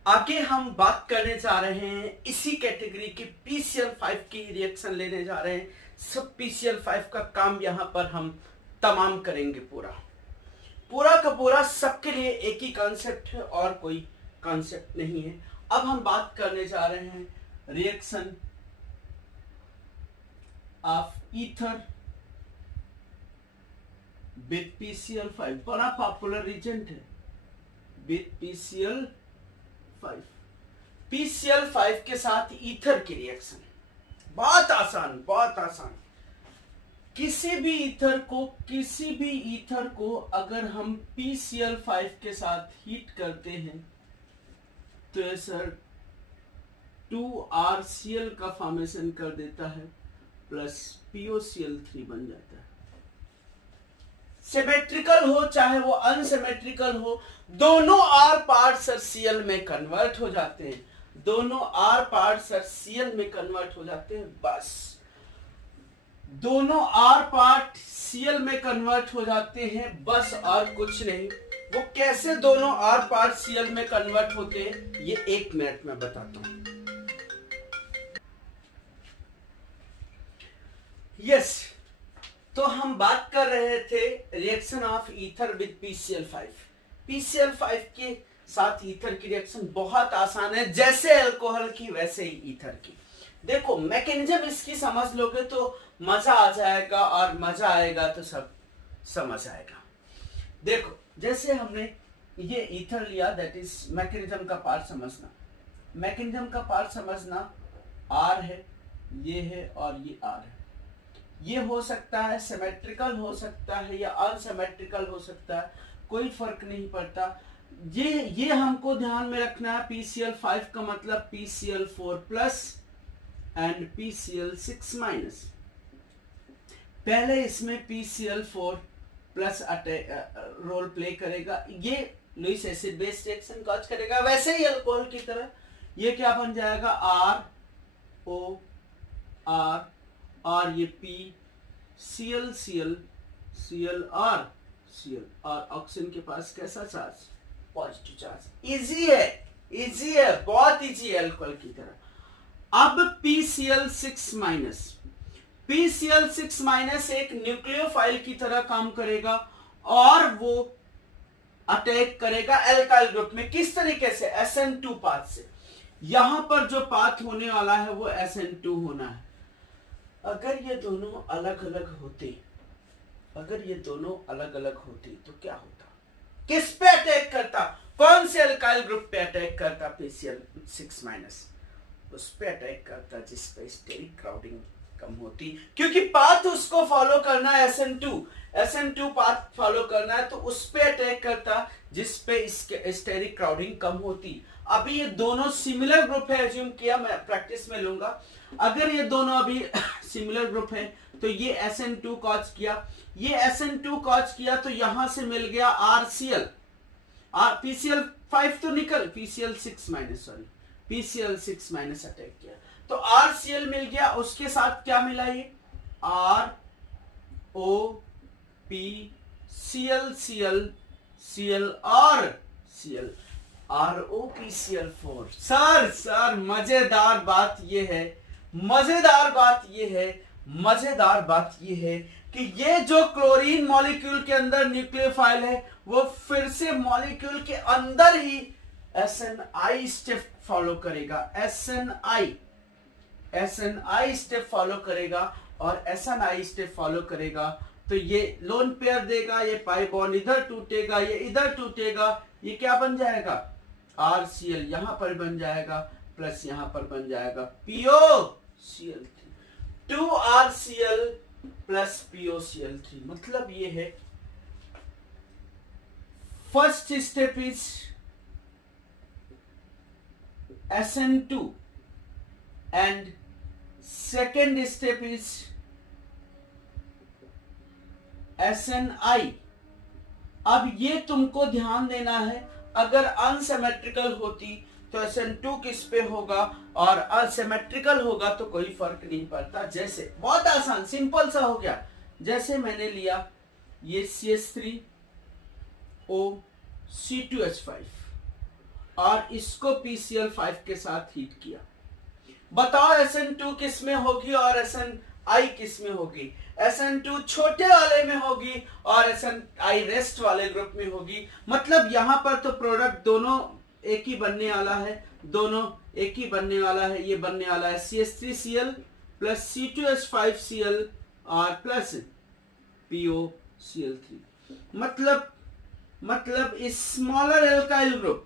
आगे हम बात करने जा रहे हैं इसी कैटेगरी के PCl5 की रिएक्शन लेने जा रहे हैं। सब PCl5 का काम यहां पर हम तमाम करेंगे। पूरा का पूरा सबके लिए एक ही कॉन्सेप्ट है और कोई कॉन्सेप्ट नहीं है। अब हम बात करने जा रहे हैं reaction of ether with PCl5। बड़ा पॉपुलर रिएजेंट है विद PCl5। PCl5 के साथ ईथर की रिएक्शन बहुत आसान, बहुत आसान। किसी भी ईथर को अगर हम PCl5 के साथ हीट करते हैं तो ये सर 2RCl का फॉर्मेशन कर देता है प्लस POCl3 बन जाता है। सिमेट्रिकल हो चाहे वो अनसिमेट्रिकल हो, दोनों R पार्ट सर Cl में कन्वर्ट हो जाते हैं। दोनों R पार्ट सर Cl में कन्वर्ट हो जाते हैं। बस दोनों R पार्ट Cl में कन्वर्ट हो जाते हैं, बस और कुछ नहीं। वो कैसे दोनों R पार्ट Cl में कन्वर्ट होते हैं ये 1 मिनट में बताता हूं। यस, तो हम बात कर रहे थे reaction of ether with PCl5। PCl5 के साथ ईथर की रिएक्शन बहुत आसान है, जैसे अल्कोहल की वैसे ही ईथर की। देखो मैकेनिज्म इसकी समझ लोगे तो मजा आ जाएगा, और मजा आएगा तो सब समझ आएगा। देखो जैसे हमने ये ईथर लिया, दैट इज मैकेनिज्म का पार्ट समझना। मैकेनिज्म का पार्ट समझना, R है, ये है और ये R है। ये हो सकता है सिमेट्रिकल हो सकता है या अनसिमेट्रिकल हो सकता है, कोई फर्क नहीं पड़ता। ये हमको ध्यान में रखना है। PCl5 का मतलब PCl4 plus and PCl6 minus. पहले इसमें PCl4 प्लस रोल प्ले करेगा, ये Lewis acid base reaction cause करेगा, वैसे ही अल्कोहल की तरह। ये क्या बन जाएगा, ROR और ये PCl Cl Cl और Cl, और ऑक्सीजन के पास कैसा चार्ज, पॉजिटिव चार्ज। इजी है, इजी है, बहुत इजी है अल्कोहल की तरह। अब PCl6 माइनस, PCl6 माइनस एक न्यूक्लियोफाइल की तरह काम करेगा और वो अटैक करेगा एल्काइल ग्रुप में। किस तरीके से, SN2 पाथ से। यहां पर जो पाथ होने वाला है वो SN2 होना है। अगर ये दोनों अलग अलग होते, अगर ये दोनों अलग अलग होती तो क्या होता, किस पे अटैक करता, कौन से अल्काइल ग्रुप पे अटैक करता, PCl6 माइनस उस पे अटैक करता जिस पे स्टेरिक क्राउडिंग कम होती, क्योंकि पाथ उसको फॉलो करना है, SN2 पाथ फॉलो करना है, तो उस पे अटैक करता जिस पे इसके स्टेरिक क्राउडिंग कम होती। अभी ये दोनों सिमिलर ग्रुप है, एज्यूम किया, मैं प्रैक्टिस में लूंगा। अगर ये दोनों अभी सिमिलर ग्रुप है तो ये SN2 कॉज किया, ये SN2 कॉज किया, तो यहां से मिल गया RCl, PCl5 तो निकल, PCl6 minus, sorry PCl6 minus attack किया तो RCl मिल गया। उसके साथ क्या मिला, ये ROPCl Cl और Cl, ROPCl4। सर मजेदार बात ये है, मजेदार बात ये है कि ये जो क्लोरीन मॉलिक्यूल के अंदर न्यूक्लियोफाइल है वो फिर से मॉलिक्यूल के अंदर ही SNI स्टेप फॉलो करेगा, SNI स्टेप फॉलो करेगा, और SNI स्टेप फॉलो करेगा तो ये लोन पेयर देगा, ये पाई बॉन्ड इधर टूटेगा, ये इधर टूटेगा, ये क्या बन जाएगा, RCl यहां पर बन जाएगा, प्लस यहां पर बन जाएगा POCl3, 2RCl प्लस POCl3। मतलब ये है first step is SN2 and second step is SNI। अब ये तुमको ध्यान देना है, अगर अनसिमेट्रिकल होती तो SN2 किस पे होगा, और असिमेट्रिकल होगा तो कोई फर्क नहीं पड़ता। जैसे बहुत आसान सिंपल सा हो गया, जैसे मैंने लिया ये CH3O C2H5 और इसको PCl5 के साथ हीट किया। बताओ SN2 किस में होगी और SNI किस में होगी? SN2 छोटे वाले में होगी और SNI रेस्ट वाले ग्रुप में होगी। मतलब यहां पर तो प्रोडक्ट दोनों एक ही बनने वाला है, दोनों एक ही बनने वाला है। ये बनने वाला है CH3Cl प्लस C2H5Cl और प्लस POCl3। मतलब smaller alkyl group,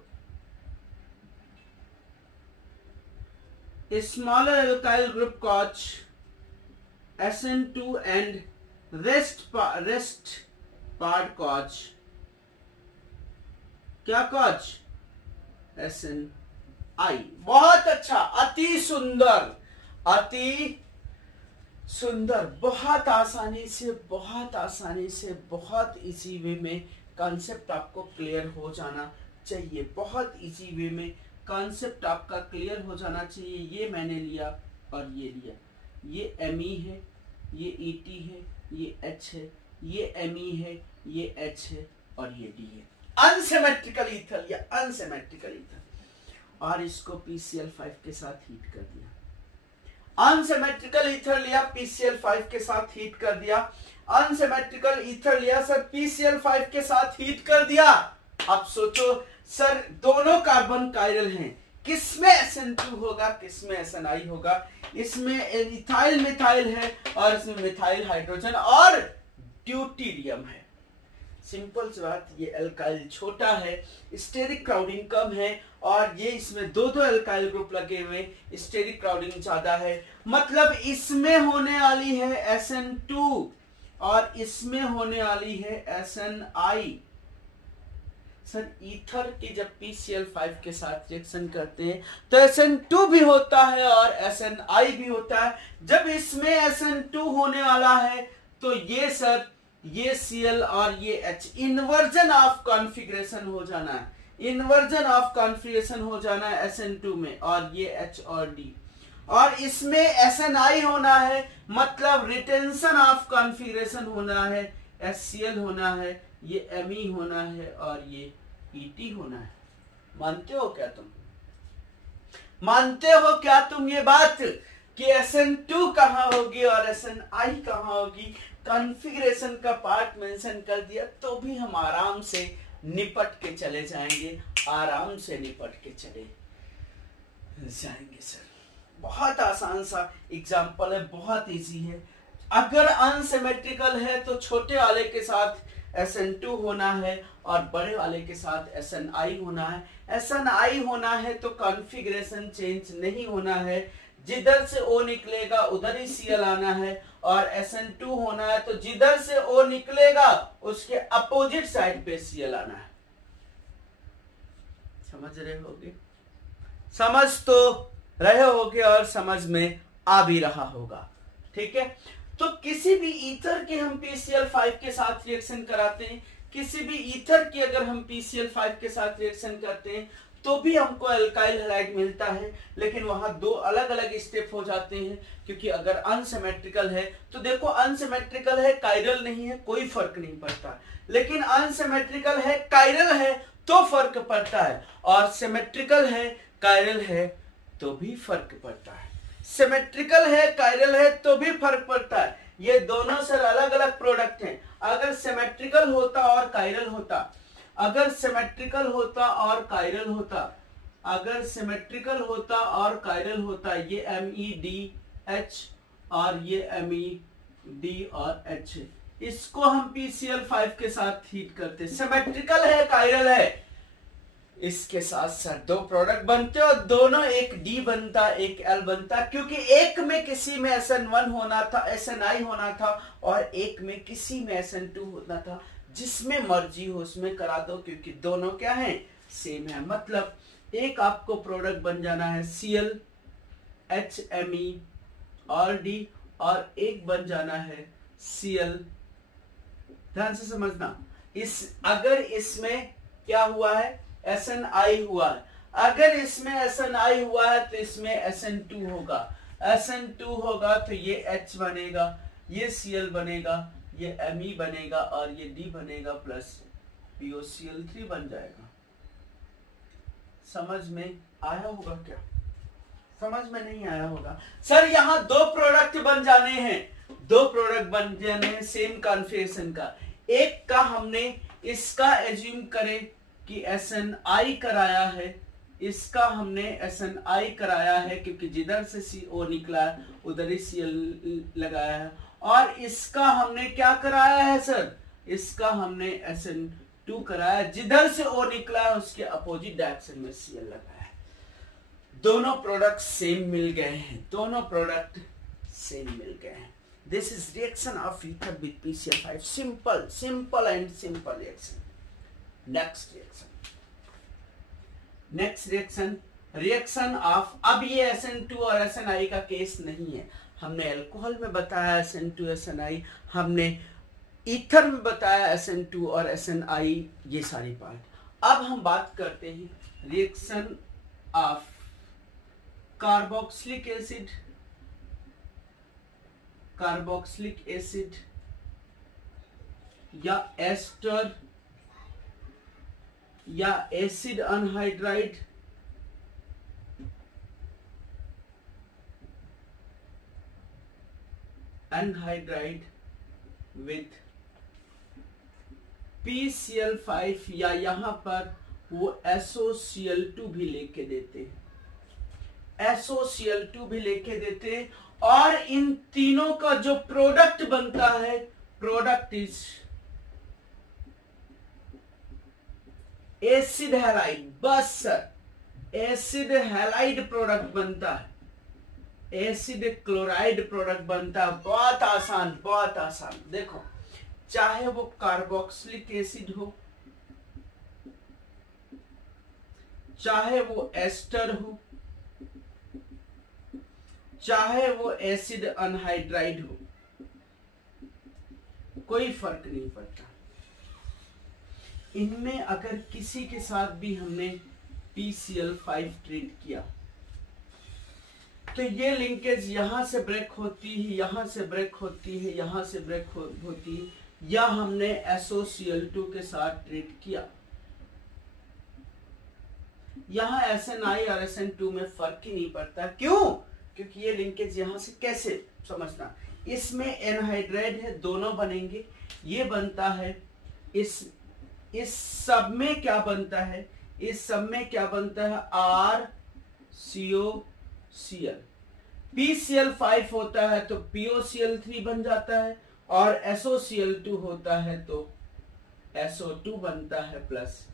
smaller alkyl group cause SN2 and rest part cause क्या cause SNI। बहुत अच्छा, अति सुंदर, अति सुंदर। बहुत आसानी से बहुत इजी वे में कॉन्सेप्ट आपको क्लियर हो जाना चाहिए। बहुत इजी वे में कॉन्सेप्ट आपका क्लियर हो जाना चाहिए। ये मैंने लिया और ये लिया, ये Me है, ये Et है, ये H है, ये Me है, ये H है और ये D है। अनसिमेट्रिकल ईथर या अनसिमेट्रिकल ईथर, और इसको PCl5 के साथ हीट कर दिया। अनसिमेट्रिकल ईथर लिया, PCl5 के साथ हीट कर दिया। अनसिमेट्रिकल ईथर लिया सर, PCl5 के साथ हीट कर दिया। अब सोचो सर, दोनों कार्बन कायरल हैं, किसमें SN2 होगा, किसमें SNI होगा? इसमें इथाइल मिथाइल है और इसमें मिथाइल हाइड्रोजन और ड्यूटीरियम है। सिंपल सी बात, ये एल्काइल छोटा है, स्टेरिक क्राउडिंग कम है, और ये इसमें दो एल्काइल ग्रुप लगे हुए, स्टेरिक क्राउडिंग ज्यादा है। मतलब इसमें होने वाली है SN2 और इसमें होने वाली है SNI। सर ईथर की जब PCl5 के साथ रिएक्शन करते हैं तो SN2 भी होता है और SNI भी होता है। जब इसमें SN2 होने वाला है तो ये सर, ये Cl और ये H इन्वर्जन ऑफ कॉन्फ़िगरेशन हो जाना है, इन्वर्जन ऑफ कॉन्फ़िगरेशन हो जाना है SN2 में, और ये H और D। और इसमें SNI होना है, मतलब रिटेंशन ऑफ कॉन्फ़िगरेशन होना है, HCl होना है, ये Me होना है और ये Et होना है। मानते हो क्या तुम? मानते हो क्या तुम ये बात कि SN2 कहां होगी और SNI कहां होगी? कॉन्फ़िगरेशन का पार्ट मेंशन कर दिया तो भी हम आराम से निपट के चले जाएंगे, आराम से निपट के चले जाएंगे। सर बहुत आसान सा एग्जांपल है, बहुत इजी है। अगर अनसिमेट्रिकल है तो छोटे वाले के साथ SN2 होना है और बड़े वाले के साथ SNI होना है। SNI होना है तो कॉन्फ़िगरेशन चेंज नहीं होना है, जिधर से O निकलेगा उधर ही Cl आना है, और SN2 होना है तो जिधर से O निकलेगा उसके अपोजिट साइड पे Cl आना है। समझ रहे होगे? समझ तो रहे होगे और समझ में आ भी रहा होगा। ठीक है, तो किसी भी ईथर के हम PCl5 के साथ रिएक्शन कराते हैं, किसी भी ईथर की अगर हम PCl5 के साथ रिएक्शन करते हैं तो भी हमको एल्काइल हैलाइड मिलता है, लेकिन वहां दो अलग अलग स्टेप हो जाते हैं। क्योंकि अगर अनसिमेट्रिकल है तो देखो, अनसिमेट्रिकल है कायरल नहीं है कोई फर्क नहीं पड़ता, लेकिन अनसिमेट्रिकल है कायरल है तो फर्क पड़ता है, और सिमेट्रिकल है कायरल है तो भी फर्क पड़ता है। सिमेट्रिकल है कायरल है तो भी फर्क पड़ता है। ये दोनों सर अलग अलग प्रोडक्ट हैं। अगर सिमेट्रिकल होता और कायरल होता, अगर सिमेट्रिकल होता और कायरल होता, अगर सिमेट्रिकल होता और कायरल होता, ये MEDH और ये MED और H, इसको हम PCl5 के साथ हीट करते। सिमेट्रिकल है कायरल है, इसके साथ साथ दो प्रोडक्ट बनते और दोनों एक D बनता एक L बनता, क्योंकि एक में किसी में SN1 होना था, SNI होना था, और एक में किसी में SN2 होना था। जिसमें मर्जी हो उसमें करा दो, क्योंकि दोनों क्या हैं, सेम है। मतलब एक आपको प्रोडक्ट बन जाना है Cl HMe और D, और एक बन जाना है Cl। ध्यान से समझना, अगर इसमें क्या हुआ है, SNI हुआ है, अगर इसमें SNI हुआ है तो इसमें SN2 होगा, SN2 होगा तो ये H बनेगा, ये Cl बनेगा, ये Me बनेगा और ये D बनेगा प्लस POCl3 बन जाएगा। समझ में आया होगा क्या? समझ में नहीं आया होगा? सर यहाँ दो प्रोडक्ट बन जाने हैं, दो प्रोडक्ट बन जाने हैं सेम कॉन्फ़िगरेशन का। एक का हमने इसका एज्यूम करें कि SNI कराया है, इसका हमने SNI कराया है क्योंकि जिधर से CO निकला उधर ही Cl लगाया है, और इसका हमने क्या कराया है सर? इसका हमने SN2 कराया, जिधर से O निकला है उसके अपोजिट डायरेक्शन में Cl लगाया है। दोनों प्रोडक्ट सेम मिल गए हैं, दोनों प्रोडक्ट सेम मिल गए हैं। This is reaction of ether with PCl5. Simple and simple reaction. Next reaction, reaction of, अब ये SN2 और SNI का केस नहीं है। हमने अल्कोहल में बताया SN2 SNI, हमने ईथर में बताया SN2 और SNI, ये सारी पार्ट। अब हम बात करते हैं रिएक्शन ऑफ कार्बोक्सिलिक एसिड या एस्टर या एसिड अनहाइड्राइड विथ PCl5, या यहां पर वो SOCl2 भी लेके देते हैं, SOCl2 भी लेके देते हैं, और इन तीनों का जो प्रोडक्ट बनता है, प्रोडक्ट इज एसिड हैलाइड। बस सर एसिड हैलाइड प्रोडक्ट बनता है, एसिड क्लोराइड प्रोडक्ट बनता है। बहुत आसान, बहुत आसान। देखो, चाहे वो कार्बोक्सिलिक एसिड हो, चाहे वो एस्टर हो, चाहे वो एसिड अनहाइड्राइड हो, कोई फर्क नहीं पड़ता। इनमें अगर किसी के साथ भी हमने PCl5 ट्रीट किया तो ये लिंकेज यहां से ब्रेक होती है, यहां से ब्रेक होती है, यहां से ब्रेक होती है, या हमने SOCl2 के साथ ट्रीट किया। यहां SNI और SN2 में फर्क ही नहीं पड़ता। क्यों? क्योंकि ये लिंकेज यहां से, कैसे समझना, इसमें एनहाइड्राइड है, दोनों बनेंगे, ये बनता है, इस सब में क्या बनता है, इस सब में क्या बनता है, RCOCl। PCl5 होता है तो POCl3 बन जाता है, और SOCl2 होता है तो SO2 बनता है, प्लस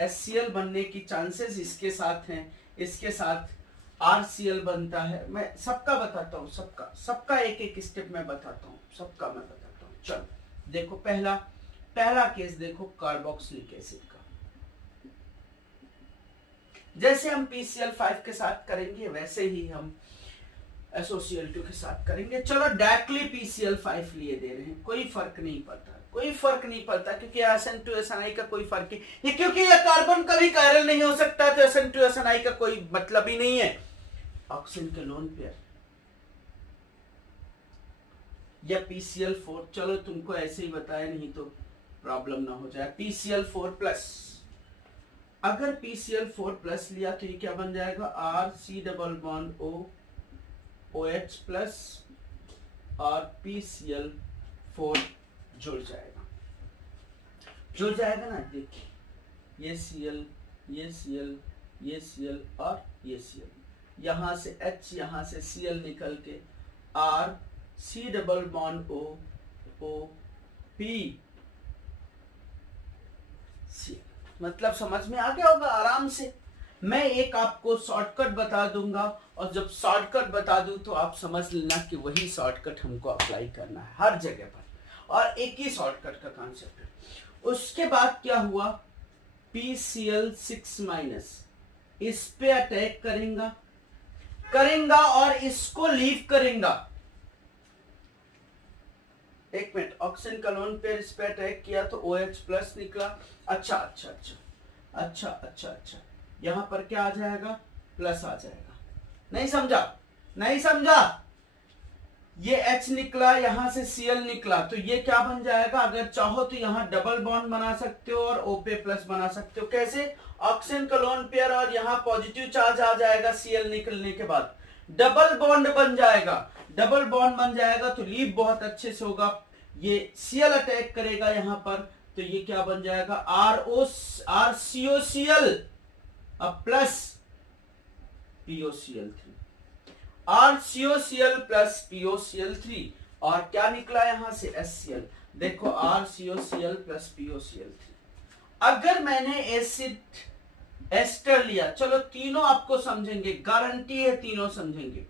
HCl बनने की चांसेस इसके साथ हैं, इसके साथ RCl बनता है। मैं सबका बताता हूँ, सबका एक एक स्टेप में बताता हूँ, सबका मैं बताता हूँ। चलो देखो, पहला केस देखो कार्बोक्सिलिक एसिड का। जैसे हम PCl5 के साथ करेंगे वैसे ही हम SOCl2 के साथ करेंगे। चलो डायरेक्टली PCl5 लिए दे रहे हैं, कोई फर्क नहीं पड़ता, कोई फर्क नहीं पड़ता, क्योंकि SN2 SNI का कोई फर्क ही, ये क्योंकि ये कार्बन कभी कायरल नहीं हो सकता, तो SN2 SNI का कोई मतलब ही नहीं है। ऑक्सीजन के लोन पेयर या PCl4, चलो तुमको ऐसे ही बताया, नहीं तो प्रॉब्लम ना हो जाए। PCl4 प्लस, अगर PCl4 प्लस लिया तो ये क्या बन जाएगा, RC double bond O OH plus और PCl4 जुड़ जाएगा ना। देखिए ये Cl, ये Cl, ये Cl और ये Cl, यहां से H, यहां से Cl निकल के RC double bond O P Cl। मतलब समझ में आ गया होगा आराम से। मैं एक आपको शॉर्टकट बता दूंगा, और जब शॉर्टकट बता दूं तो आप समझ लेना कि वही शॉर्टकट हमको अप्लाई करना है हर जगह पर, और एक ही शॉर्टकट का कॉन्सेप्ट है। उसके बाद क्या हुआ, PCl6 माइनस इस पे अटैक करेगा और इसको लीव करेगा। एक मिनट, ऑक्सीजन का लोन पेयर इस पे अटैक किया तो OH प्लस निकला। अच्छा, यहां पर क्या आ जाएगा, प्लस आ जाएगा। नहीं समझा, ये H निकला, यहां से Cl निकला, तो ये क्या बन जाएगा? अगर चाहो तो यहां डबल बॉन्ड बना सकते हो और O पे प्लस बना सकते हो। कैसे? ऑक्सीजन का लोन पेयर और यहां पॉजिटिव चार्ज आ जाएगा Cl निकलने के बाद, डबल बॉन्ड बन जाएगा। डबल बॉन्ड बन जाएगा तो लीव बहुत अच्छे से होगा। ये Cl अटैक करेगा यहां पर, तो ये क्या बन जाएगा? RCOCl plus POCl3, RCOCl plus POCl3, और क्या निकला यहां से? HCl। देखो RCOCl प्लस POCl3। अगर मैंने एसिड एस्टर लिया, चलो तीनों आपको समझेंगे, गारंटी है तीनों समझेंगे।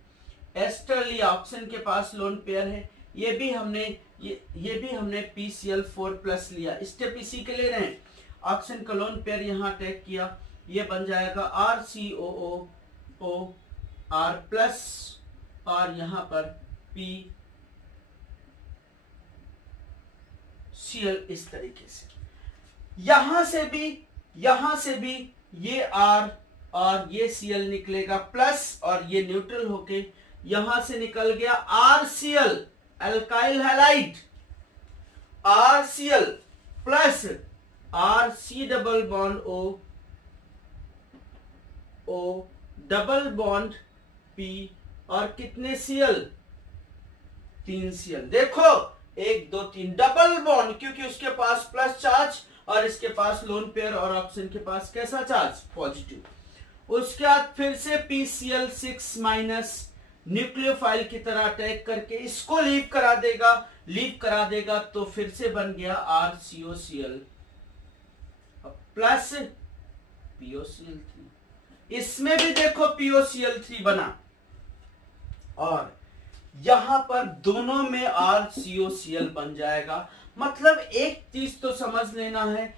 एस्टर लिया, ऑक्सीजन के पास लोन पेयर है, ये भी हमने PCl4 प्लस लिया, स्टेप इसी के ले रहे हैं। ऑक्सीजन का लोन पेयर यहां अटैक किया, ये बन जाएगा RCOO R प्लस, और यहां पर PCl इस तरीके से। यहां से भी ये R और ये Cl निकलेगा प्लस, और ये न्यूट्रल होके यहां से निकल गया RCl alkyl halide, RCl plus RC double bond O double bond P, और कितने Cl? 3 Cl। देखो 1 2 3 डबल बॉन्ड, क्योंकि उसके पास प्लस चार्ज और इसके पास लोन पेयर और ऑक्सीजन के पास कैसा चार्ज? पॉजिटिव। उसके बाद फिर से PCl6 माइनस न्यूक्लियोफाइल की तरह अटैक करके इसको लीव करा देगा, तो फिर से बन गया RCOCl प्लस POCl3। इसमें भी देखो POCl3 बना, और यहां पर दोनों में RCOCl बन जाएगा। मतलब एक चीज तो समझ लेना है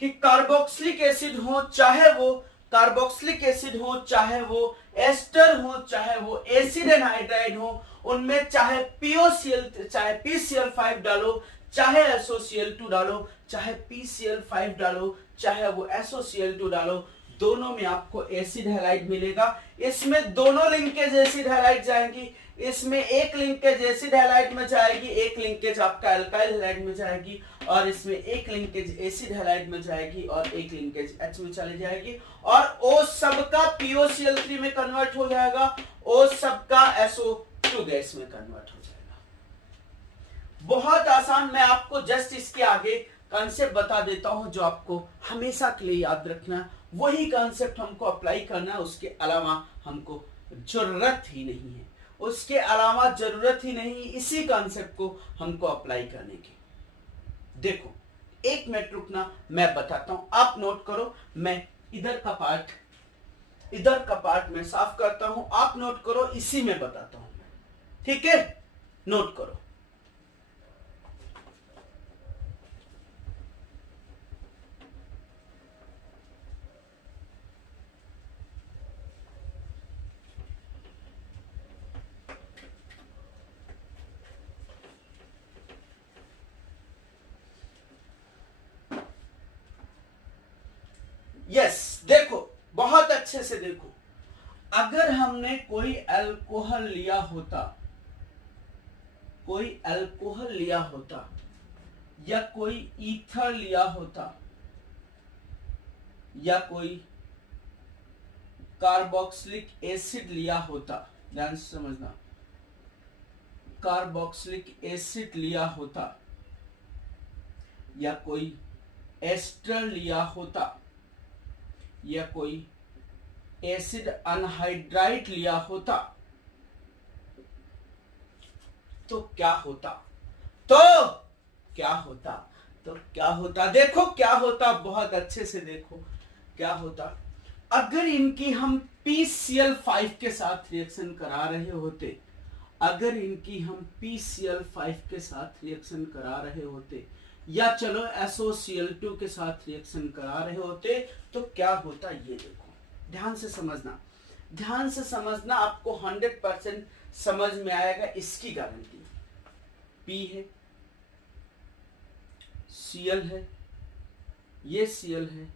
कि कार्बोक्सिलिक एसिड हो, चाहे वो कार्बोक्सिलिक एसिड हो, चाहे वो एस्टर हो, चाहे वो एसिड एनहाइड्राइड हो, उनमें चाहे PCl5 डालो, चाहे SOCl2 डालो, चाहे PCl5 डालो, चाहे वो SOCl2 डालो, दोनों में आपको एसिड हैलाइड मिलेगा। इसमें दोनों लिंकेज एसिड हैलाइड जाएंगी, इसमें एक लिंकेज एसिड हैलाइड में जाएगी, एक लिंकेज आपका अल्काइल हैलाइड में जाएगी, और इसमें एक लिंकेज एसिड हैलाइड में जाएगी और एक लिंकेज H में चली जाएगी, और O सबका POCl3 में कन्वर्ट हो जाएगा, O सबका SO2 गैस में कन्वर्ट हो जाएगा। बहुत आसान। मैं आपको जस्ट इसके आगे कॉन्सेप्ट बता देता हूं जो आपको हमेशा के लिए याद रखना, वही कॉन्सेप्ट हमको अप्लाई करना है, उसके अलावा हमको जरूरत ही नहीं है, उसके अलावा जरूरत ही नहीं, इसी कॉन्सेप्ट को हमको अप्लाई करने की। देखो 1 मिनट रुकना, मैं बताता हूं, आप नोट करो। मैं इधर का पार्ट मैं साफ करता हूं, आप नोट करो, इसी में बताता हूं, ठीक है? नोट करो। यस, देखो बहुत अच्छे से देखो। अगर हमने कोई अल्कोहल लिया होता, या कोई ईथर लिया होता, या कोई कार्बोक्सिलिक एसिड लिया होता, ध्यान से समझना, कार्बोक्सिलिक एसिड लिया होता, या कोई एस्टर लिया होता, या कोई एसिड अनहाइड्राइड लिया होता, तो क्या होता? देखो क्या होता, बहुत अच्छे से देखो क्या होता। अगर इनकी हम PCl5 के साथ रिएक्शन करा रहे होते, या चलो SOCl2 के साथ रिएक्शन करा रहे होते, तो क्या होता? ये देखो, ध्यान से समझना, आपको 100% समझ में आएगा, इसकी गारंटी। P है, Cl है, ये Cl है,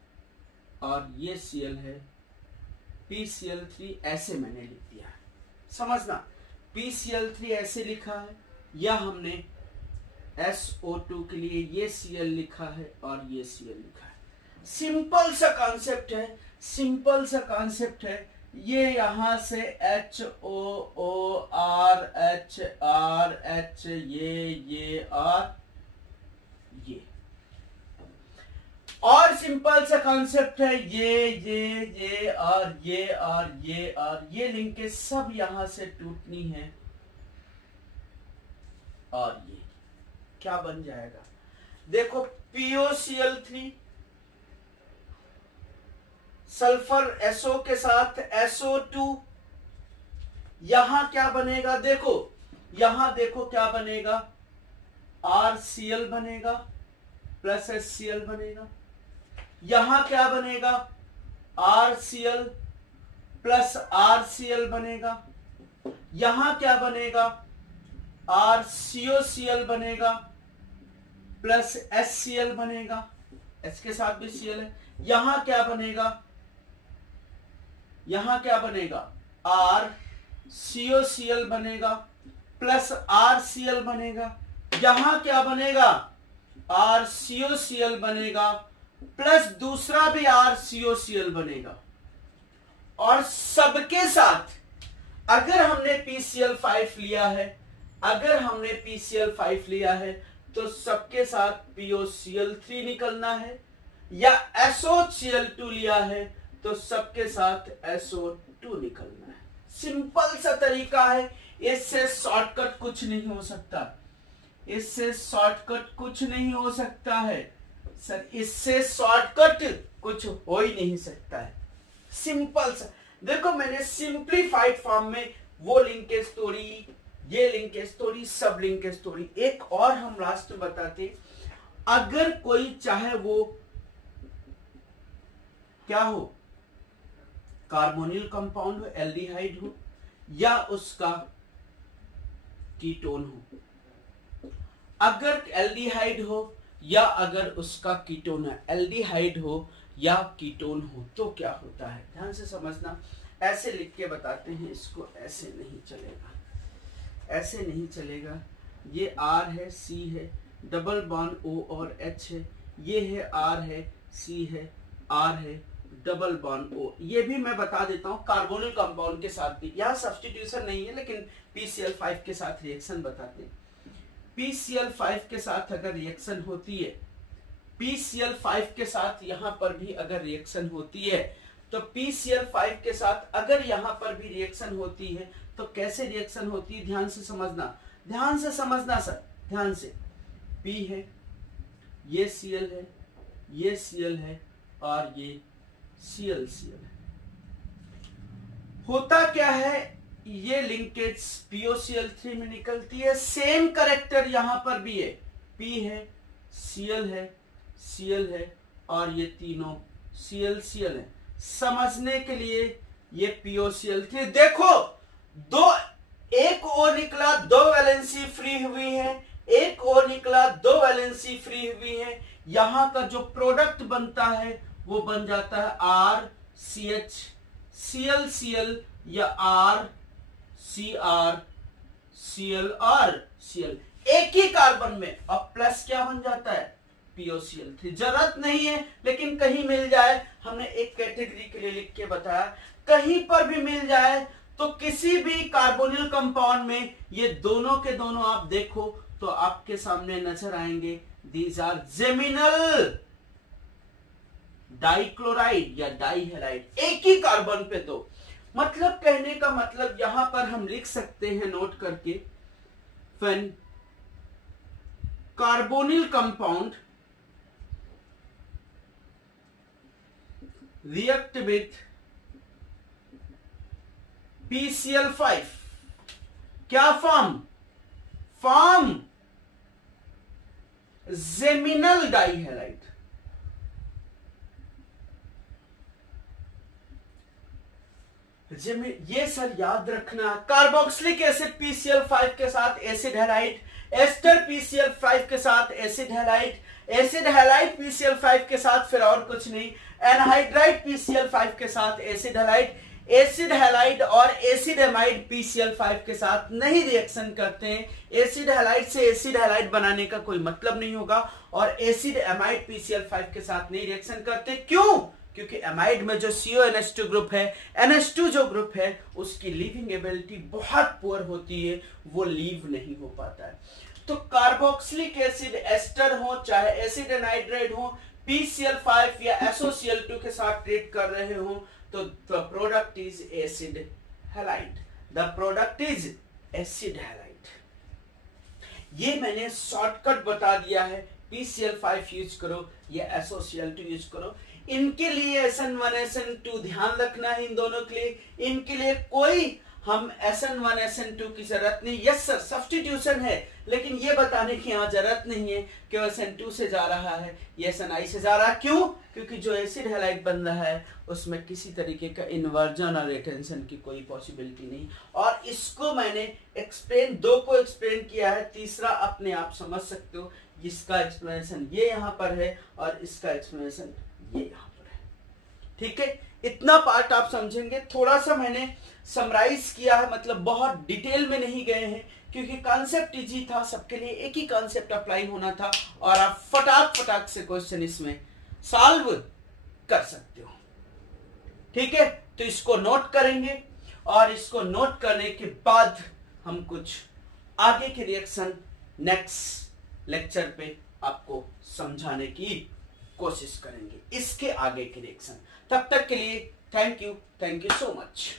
और ये Cl है, PCl3 ऐसे मैंने लिख दिया है, समझना। PCl3 ऐसे लिखा है, या हमने SO2 के लिए ये Cl लिखा है और ये Cl लिखा है। सिंपल सा कॉन्सेप्ट है, सिंपल सा कॉन्सेप्ट है। ये यहां से HOOR H ये और सिंपल सा कॉन्सेप्ट है, ये और ये लिंकेज सब यहां से टूटनी है, और ये क्या बन जाएगा, देखो POCl3 सल्फर SO के साथ SO2, यहां क्या बनेगा, देखो यहां देखो क्या बनेगा, RCl बनेगा प्लस HCl बनेगा। यहां क्या बनेगा, RCl प्लस RCl बनेगा। यहां क्या बनेगा, RCOCl बनेगा प्लस HCl बनेगा, H के साथ भी Cl है। यहां क्या बनेगा, यहां क्या बनेगा, RCOCl बनेगा प्लस RCl बनेगा। यहां क्या बनेगा, RCOCl बनेगा प्लस दूसरा भी RCOCl बनेगा। और सबके साथ अगर हमने PCl5 लिया है, अगर हमने PCl5 लिया है तो सबके साथ POCl3 निकलना है, या SOCl2 लिया है तो सबके साथ SO2 निकलना है। सिंपल सा तरीका है, इससे शॉर्टकट कुछ नहीं हो सकता, इससे शॉर्टकट कुछ नहीं हो सकता है सर, इससे शॉर्टकट कुछ हो ही नहीं सकता है। सिंपल सा देखो, मैंने सिंप्लीफाइड फॉर्म में वो लिंकेज तोड़ी, ये लिंकेज तोड़ी, सब लिंकेज तोड़ी। एक और हम लास्ट में बताते, अगर कोई चाहे वो क्या हो, कार्बोनिल कंपाउंड हो, एल्डिहाइड हो, या उसका कीटोन हो, अगर एल्डिहाइड हो या अगर उसका कीटोन है, एल्डिहाइड हो या कीटोन हो, तो क्या होता है, ध्यान से समझना। ऐसे लिख के बताते हैं इसको, ऐसे नहीं चलेगा, ऐसे नहीं चलेगा। ये R है, C है, डबल बॉन्ड O और H है, ये है R है, C है, R है, डबल बॉन्ड O। ये भी मैं बता देता हूं, कार्बोनिल कंपाउंड के साथ भी, यहां सब्स्टिट्यूशन नहीं है लेकिन PCl5 के साथ रिएक्शन बताते हैं। PCl5 के साथ अगर रिएक्शन होती है, PCl5 के साथ यहां पर भी अगर रिएक्शन होती है, तो PCl5 के साथ अगर यहां पर भी रिएक्शन होती है तो कैसे रिएक्शन होती है, ध्यान से समझना, ध्यान से समझना सर, ध्यान से। P है, ये Cl है, ये Cl है और ये Cl है। होता क्या है, ये लिंकेज POCl3 में निकलती है, सेम कैरेक्टर यहां पर भी है, P है, Cl है, Cl है और ये तीनों Cl है। समझने के लिए ये POCl3 देखो, दो, एक O निकला, दो वैलेंसी फ्री हुई है, एक O निकला, दो वैलेंसी फ्री हुई है। यहां का जो प्रोडक्ट बनता है वो बन जाता है RCH ClCl या RCr Cl। एक ही कार्बन में, अब प्लस क्या बन जाता है, POCl3। जरूरत नहीं है लेकिन कहीं मिल जाए, हमने एक कैटेगरी के लिए लिख के बताया, कहीं पर भी मिल जाए तो किसी भी कार्बोनिल कंपाउंड में ये दोनों के दोनों आप देखो तो आपके सामने नजर आएंगे, दीज आर जेमिनल डाइक्लोराइड या डाइहैलाइड, एक ही कार्बन पे दो। मतलब कहने का मतलब यहां पर हम लिख सकते हैं नोट करके, when carbonyl compound react with PCl5, क्या फॉर्म जेमिनल डाइहैलाइड। ये सर याद रखना, कार्बोक्सिलिक एसिड PCl5 के साथ एसिड हैलाइड, एस्टर PCl5 के साथ acid halide, acid halide PCl5 के साथ फिर और कुछ नहीं, एनहाइड्राइड PCl5 के साथ एसिड हैलाइड, एसिड हैलाइड और एसिड एमाइड PCl5 के साथ नहीं रिएक्शन करते हैं। एसिड हैलाइड से एसिड हैलाइड बनाने का कोई मतलब नहीं होगा और एसिड एमाइड PCl5 के साथ नहीं रिएक्शन करते। क्यों? क्योंकि एमाइड में जो CONH2 ग्रुप है, NH2 जो ग्रुप है, उसकी लीविंग एबिलिटी बहुत पुअर होती है, वो लीव नहीं हो पाता है। तो कार्बोक्सिलिक एसिड एस्टर हो चाहे एसिड एनहाइड्राइड हो, PCl5 या SOCl2 के साथ ट्रीट कर रहे हो, तो the product is acid halide. The product is acid halide. ये मैंने शॉर्टकट बता दिया है। PCl5 यूज करो या SOCl2 यूज करो। इनके लिए SN1 SN2 ध्यान रखना है, इन दोनों के लिए। इनके लिए कोई हम SN1 SN2 की जरूरत नहीं। यस सर, सब्स्टिट्यूशन है, लेकिन ये बताने की यहाँ जरूरत नहीं है कि वो SN2 से जा रहा है या SNI से जा रहा है। क्यों? क्योंकि जो एसिड हैलाइड बन रहा है उसमें किसी तरीके का इन्वर्जन और रिटेंशन की कोई पॉसिबिलिटी नहीं। और इसको मैंने दो को एक्सप्लेन किया है, तीसरा अपने आप समझ सकते हो। इसका एक्सप्लेनेशन ये यहाँ पर है और इसका एक्सप्लेनेशन ये यहाँ पर है। ठीक है, इतना पार्ट आप समझेंगे। थोड़ा सा मैंने समराइज किया है, मतलब बहुत डिटेल में नहीं गए हैं, क्योंकि कॉन्सेप्ट इजी था, सबके लिए एक ही कॉन्सेप्ट अप्लाई होना था और आप फटाक से क्वेश्चन इसमें सॉल्व कर सकते हो। ठीक है, तो इसको नोट करेंगे और इसको नोट करने के बाद हम कुछ आगे के रिएक्शन नेक्स्ट लेक्चर पे आपको समझाने की कोशिश करेंगे, इसके आगे के रिएक्शन। तब तक के लिए थैंक यू सो मच।